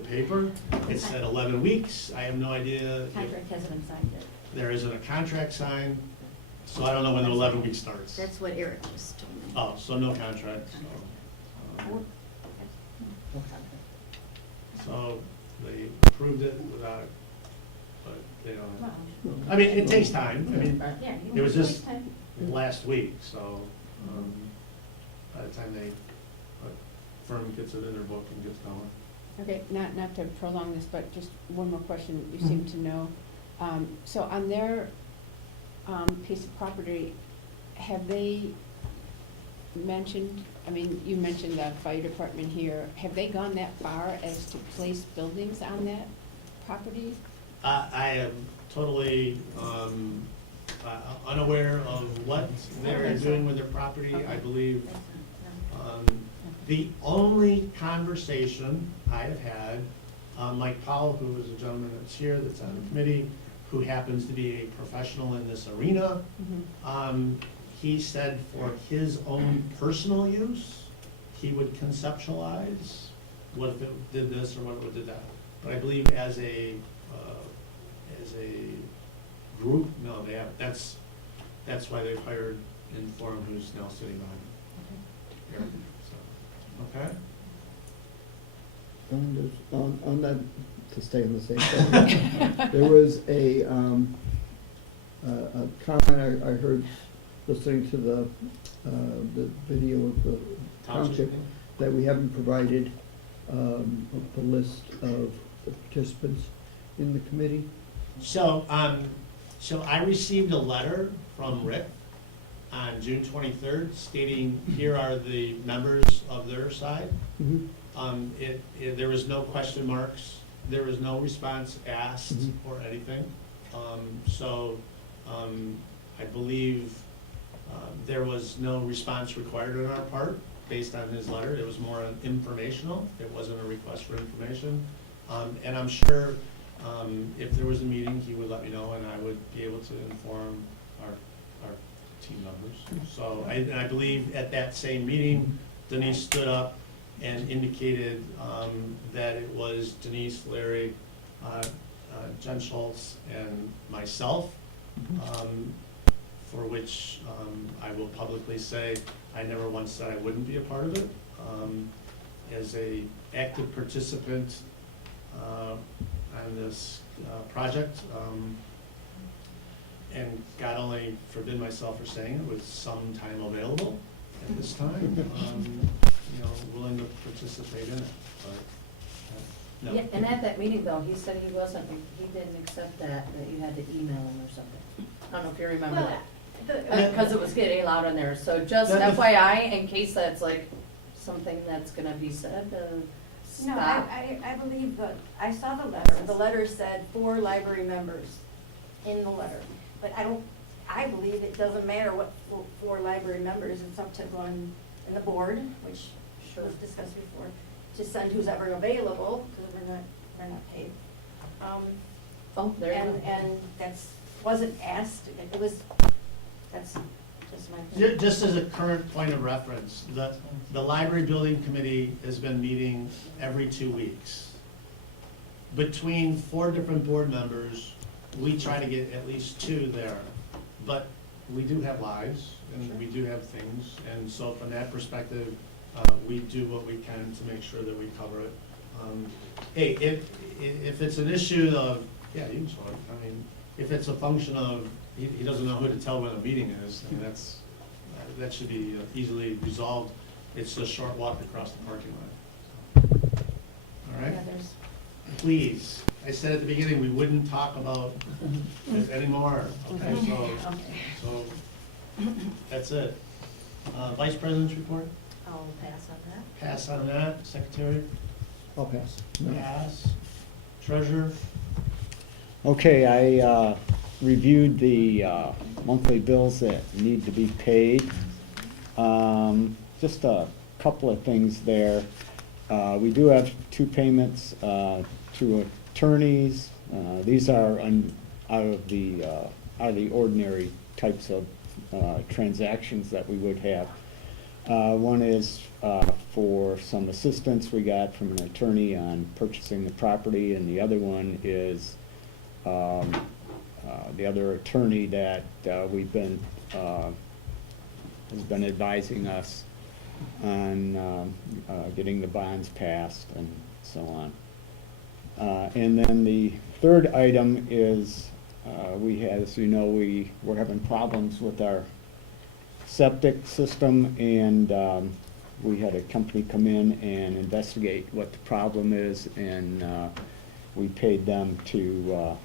paper. It said 11 weeks. I have no idea. if Contract hasn't been signed yet. There isn't a contract signed, so I don't know when the 11 weeks starts. That's what Eric just told me. Oh, so no contract, so. So they approved it without, but they don't. I mean, it takes time. I mean, Yeah. it was just last week, so, by the time they, firm gets it in their book and gets going. Okay, not to prolong this, but just one more question, you seem to know. So on their piece of property, have they mentioned, I mean, you mentioned the fire department here, have they gone that far as to place buildings on that property? I am totally unaware of what they're doing with their property. I believe the only conversation I have had, Mike Powell, who is a gentleman that's here, that's on the committee, who happens to be a professional in this arena, he said for his own personal use, he would conceptualize what if it did this or what if it did that. But I believe as a group, no, they have, that's why they've hired Inform, who's now sitting behind Eric. So, okay? On that, to stay on the same thing, there was a comment I heard listening to the video of the township, that we haven't provided a list of the participants in the committee. So I received a letter from Rick on June 23rd stating, here are the members of their side. There was no question marks, there was no response asked or anything. I believe there was no response required on our part based on his letter. It was more informational, it wasn't a request for information. And I'm sure if there was a meeting, he would let me know and I would be able to inform our team members. So I believe at that same meeting, Denise stood up and indicated that it was Denise, Larry, Jen Schultz, and myself, for which I will publicly say I never once said I wouldn't be a part of it. As a active participant on this project, and God only forbid myself for saying it, with some time available at this time, willing to participate in it, but, no. Yeah, and at that meeting though, he said he didn't accept that you had to email him or something. I don't know if you remember that. Because it was getting loud in there, so just FYI, in case that's like something that's gonna be said, No, stop. I believe I saw the letter. The letter said 4 library members in the letter. But I believe it doesn't matter what 4 library members, it's up to one in the board, which was discussed before, to send who's ever available, because we're not paid. Oh, there you go. And wasn't asked, that's just my opinion. Just as a current point of reference, the library building committee has been meeting every 2 weeks. Between 4 different board members, we try to get at least 2 there. But we do have lives, and we do have things, and so from that perspective, we do what we can to make sure that we cover it. Hey, if it's an issue of, yeah, you can show it. I mean, if it's a function of, he doesn't know who to tell when a meeting is, then that should be easily resolved. It's a short walk across the parking lot. All right? Please, I said at the beginning, we wouldn't talk about it anymore, okay? So that's it. Vice President's report? I'll pass on that. Pass on that. Secretary? I'll pass. Pass. Treasurer? Okay, I reviewed the monthly bills that need to be paid. Just a couple of things there. We do have 2 payments to attorneys. These are out of the ordinary types of transactions that we would have. One is for some assistance we got from an attorney on purchasing the property, and the other one is the other attorney that we've been, has been advising us on getting the bonds passed and so on. And then the third item is, we had, as you know, we were having problems with our septic system, and we had a company come in and investigate what the problem is, and we paid them to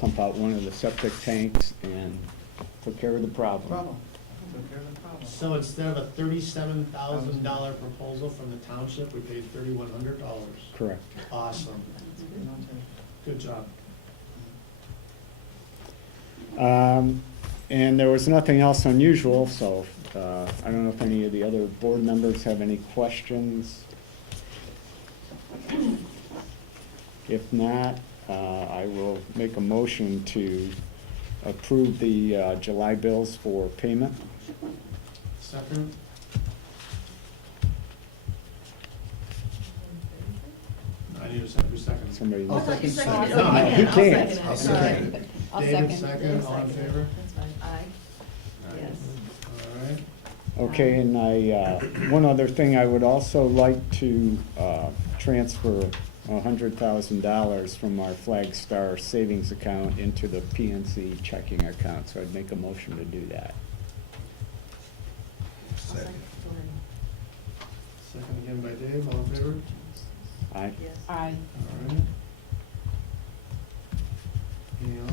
pump out one of the septic tanks and took care of the problem. So instead of a $37,000 proposal from the township, we paid $3,100. Correct. Awesome. Good job. And there was nothing else unusual, so I don't know if any of the other board members have any questions. If not, I will make a motion to approve the July bills for payment. Second? I need a second. Who's second? Somebody. I'll second. No, he can't. I'll second. David, second, all in favor? That's fine. Aye. Yes. All right. Okay, and one other thing, I would also like to transfer $100,000 from our Flag Star savings account into the PNC checking account, so I'd make a motion to do that. Second. Second again by Dave, all in favor? Aye. Yes. Aye. All right. Anything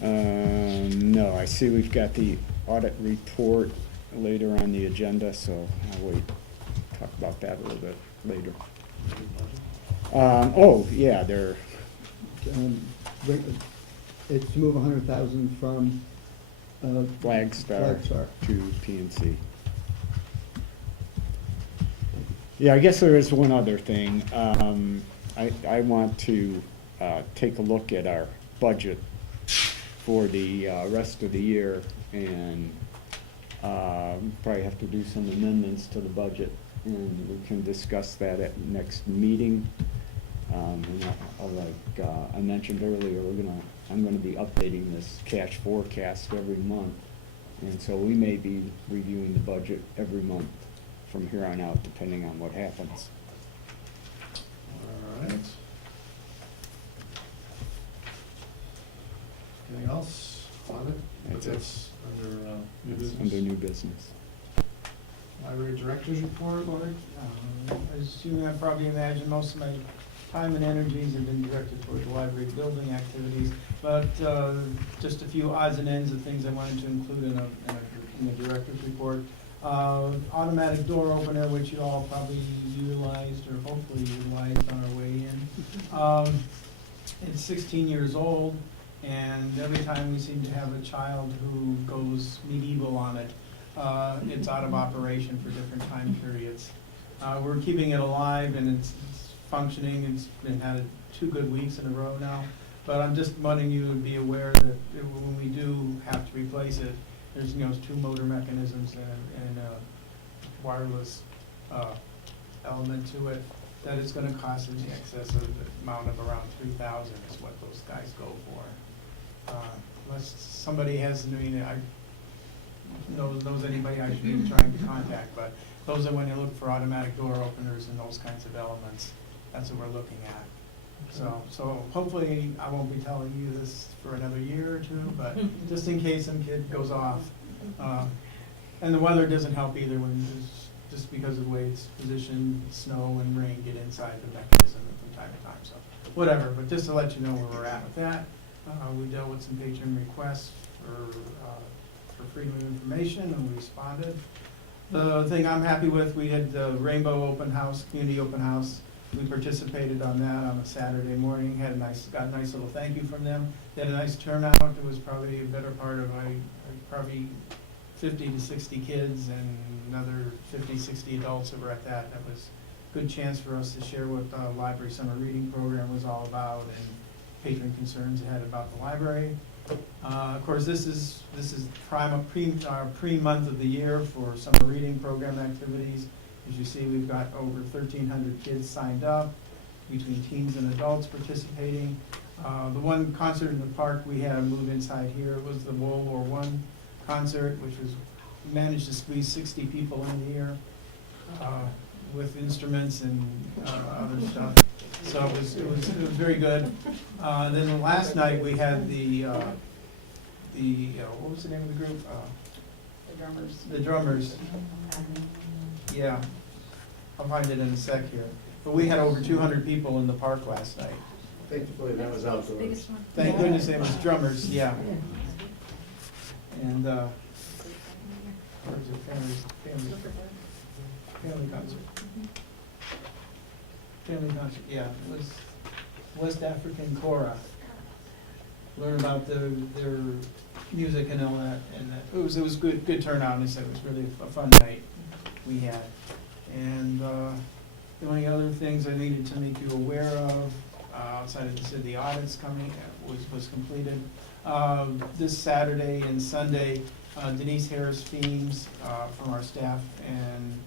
else? No, I see we've got the audit report later on the agenda, so I'll wait, talk about that a little bit later. Oh, yeah, there, It's to move 100,000 from Flag Star Flag Star. to PNC. Yeah, I guess there is one other thing. I want to take a look at our budget for the rest of the year, and probably have to do some amendments to the budget, and we can discuss that at next meeting. And like I mentioned earlier, I'm gonna be updating this cash forecast every month, and so we may be reviewing the budget every month from here on out, depending on what happens. All right. Anything else on it? That's it. That's under new It's business. under new business. Library Director's Report. As you have probably imagined, most of my time and energies have been directed toward the library building activities, but just a few odds and ends of things I wanted to include in the director's report. Automatic door opener, which you all probably utilized or hopefully utilized on our way in. It's 16 years old, and every time we seem to have a child who goes medieval on it, it's out of operation for different time periods. We're keeping it alive, and it's functioning. It's been had 2 good weeks in a row now. But I'm just wanting you to be aware that when we do have to replace it, there's 2 motor mechanisms and a wireless element to it, that it's going to cost in the excess of the amount of around $3,000 is what those guys go for. Unless somebody has, knows anybody I should be trying to contact, but those are when you look for automatic door openers and those kinds of elements. That's what we're looking at. So hopefully I won't be telling you this for another year or 2, but just in case some kid goes off. And the weather doesn't help either when just because of the way it's positioned, snow and rain get inside the mechanism from time to time. So whatever, but just to let you know where we're at with that. We dealt with some patron requests for freedom of information, and we responded. The thing I'm happy with, we had the Rainbow Open House, Community Open House. We participated on that on a Saturday morning, got a nice little thank you from them. They had a nice turnout. It was probably a better part of probably 50 to 60 kids and another 50, 60 adults that were at that. That was a good chance for us to share what the library summer reading program was all about and patron concerns they had about the library. Of course, this is our pre-month of the year for summer reading program activities. As you see, we've got over 1,300 kids signed up, between teens and adults participating. The one concert in the park we had moved inside here was the World War I concert, which was, we managed to squeeze 60 people in here with instruments and other stuff. So it was very good. Then the last night we had the what was the name of the group? The drummers. The drummers. Yeah, I'll find it in a sec here. But we had over 200 people in the park last night. Thankfully, that was outdoors. Thank goodness it was drummers, yeah. And, where's it, family concert. Family concert, yeah, it was West African Kora. Learn about their music and all that, and it was good turnout, and they said it was really a fun night we had. And, the only other things I needed to make you aware of, outside of this, the audits coming, was completed. This Saturday and Sunday, Denise Harris Feems, from our staff, and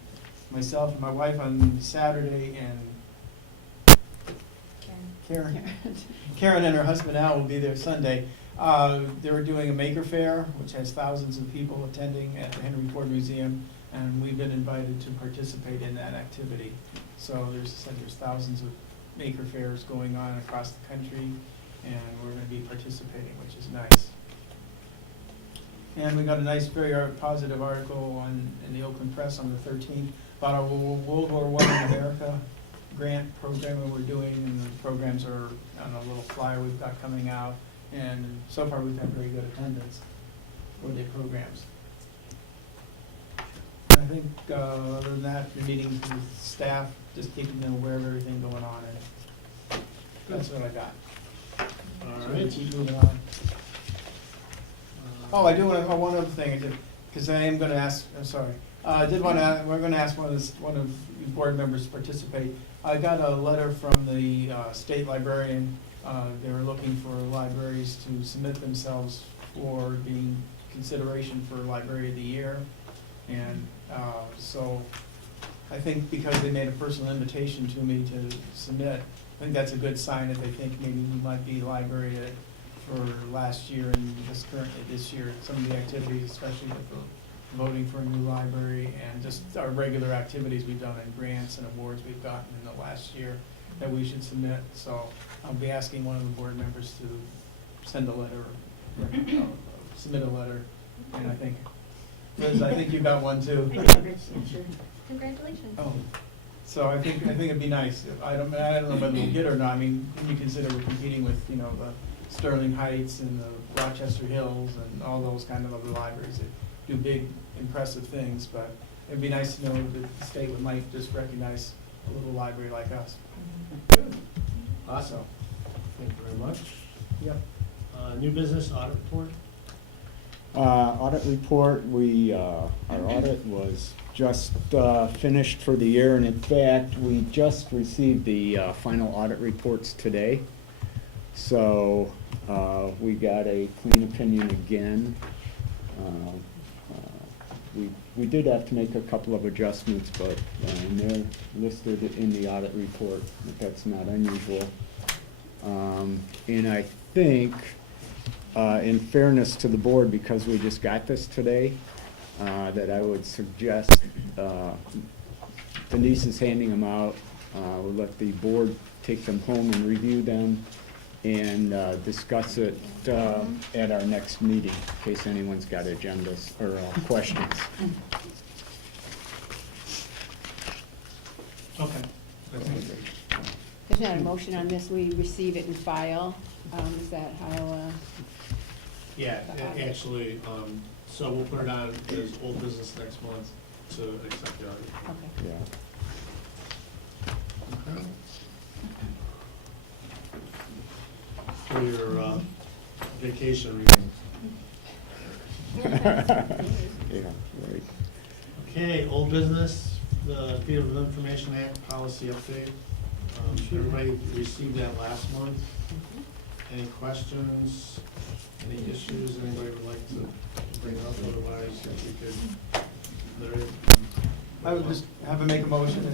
myself and my wife on Saturday, and Karen and her husband Al will be there Sunday. They were doing a maker fair, which has thousands of people attending at the Henry Ford Museum, and we've been invited to participate in that activity. So there's thousands of maker fairs going on across the country, and we're going to be participating, which is nice. And we got a nice, very positive article in the Oakland Press on the 13th about our World War I in America grant program that we're doing, and the programs are on a little flyer we've got coming out, and so far we've had very good attendance for the programs. I think, other than that, the meetings with staff, just keeping them aware of everything going on, and that's what I got. All So right. we'll keep moving on. Oh, I do want to, one other thing I did, because I am going to ask, I'm sorry. I did want to, we're going to ask one of the board members to participate. I got a letter from the state librarian. They were looking for libraries to submit themselves for being consideration for Library of the Year. And so I think because they made a personal invitation to me to submit, I think that's a good sign that they think maybe we might be library for last year and just currently this year. Some of the activities, especially with the voting for a new library and just our regular activities we've done and grants and awards we've gotten in the last year that we should submit. So I'll be asking one of the board members to send a letter, submit a letter, and I think, Liz, I think you got one too. Congratulations. Oh, so I think it'd be nice. I don't know whether we'll get it or not. I mean, when you consider we're competing with, the Sterling Heights and the Rochester Hills and all those kind of other libraries that do big, impressive things, but it'd be nice to know that the state might just recognize a little library like us. Awesome. Thank you very much. Yep. New business audit report? Audit report, our audit was just finished for the year, and in fact, we just received the final audit reports today. So we got a clean opinion again. We did have to make a couple of adjustments, but they're listed in the audit report, but that's not unusual. And I think, in fairness to the board, because we just got this today, that I would suggest, Denise is handing them out. We'll let the board take them home and review them and discuss it at our next meeting, in case anyone's got agendas or questions. Okay. There's not a motion on this, we receive it and file, is that how, Yeah, actually, so we'll put it on as old business next month to accept the audit. okay. Yeah. Okay. For your vacation review. Yeah, right. Okay, old business, the Freedom of Information Act policy update. Everybody received that last month. Any questions? Any issues anybody would like to bring up, otherwise if we could, Larry? I would just have to make a motion.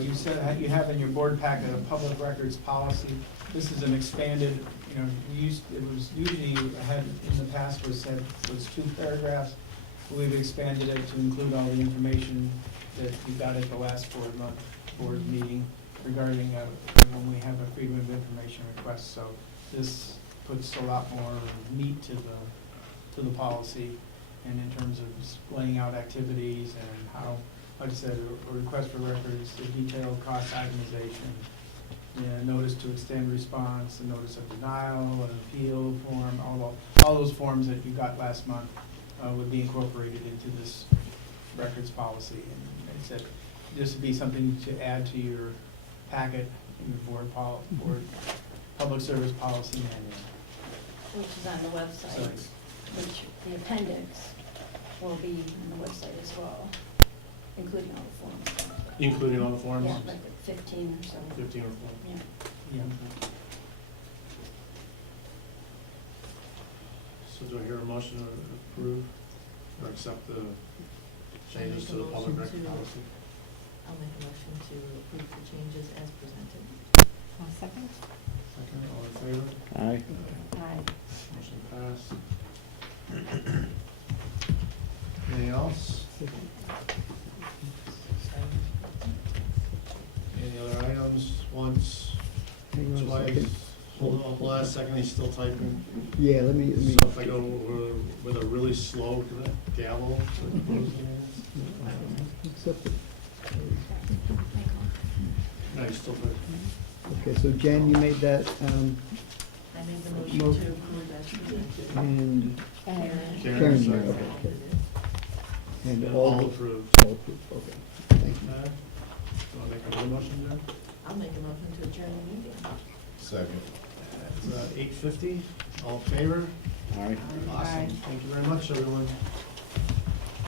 You said you have in your board packet a public records policy. This is an expanded, it was usually had in the past was 2 paragraphs. We've expanded it to include all the information that you got at the last board meeting regarding when we have a freedom of information request. So this puts a lot more meat to the policy, and in terms of just laying out activities and how, like I said, a request for records, the detailed cost itemization, notice to extend response, a notice of denial, an appeal form, all those forms that you got last month would be incorporated into this records policy. And like I said, this would be something to add to your packet in the board public service policy manual. Which is on the website, which the appendix will be on the website as well, including all the forms. Including all the forms? Yeah, like 15 or so. 15 or 4? Yeah. Yeah. So do I hear a motion to approve or accept the changes to the public record policy? I'll make a motion to approve the changes as presented. Second? Second, all in favor? Aye. Aye. Motion passed. Anything else? Any other items? Once, Hang on a twice? second. Hold on, last second, he's still typing. Yeah, let me. So if I go with a really slow gavel. Accept it. No, he's still typing. Okay, so Jen, you made that, I made the motion Mo- to approve as presented. and Karen, Karen, second. okay. And And all all the- approved. all approved, okay, thank you. Okay. Do I make another motion there? I'll make a motion to adjourn the meeting. Second. At 8:50, all in favor? Aye. Awesome, thank you very much, everyone.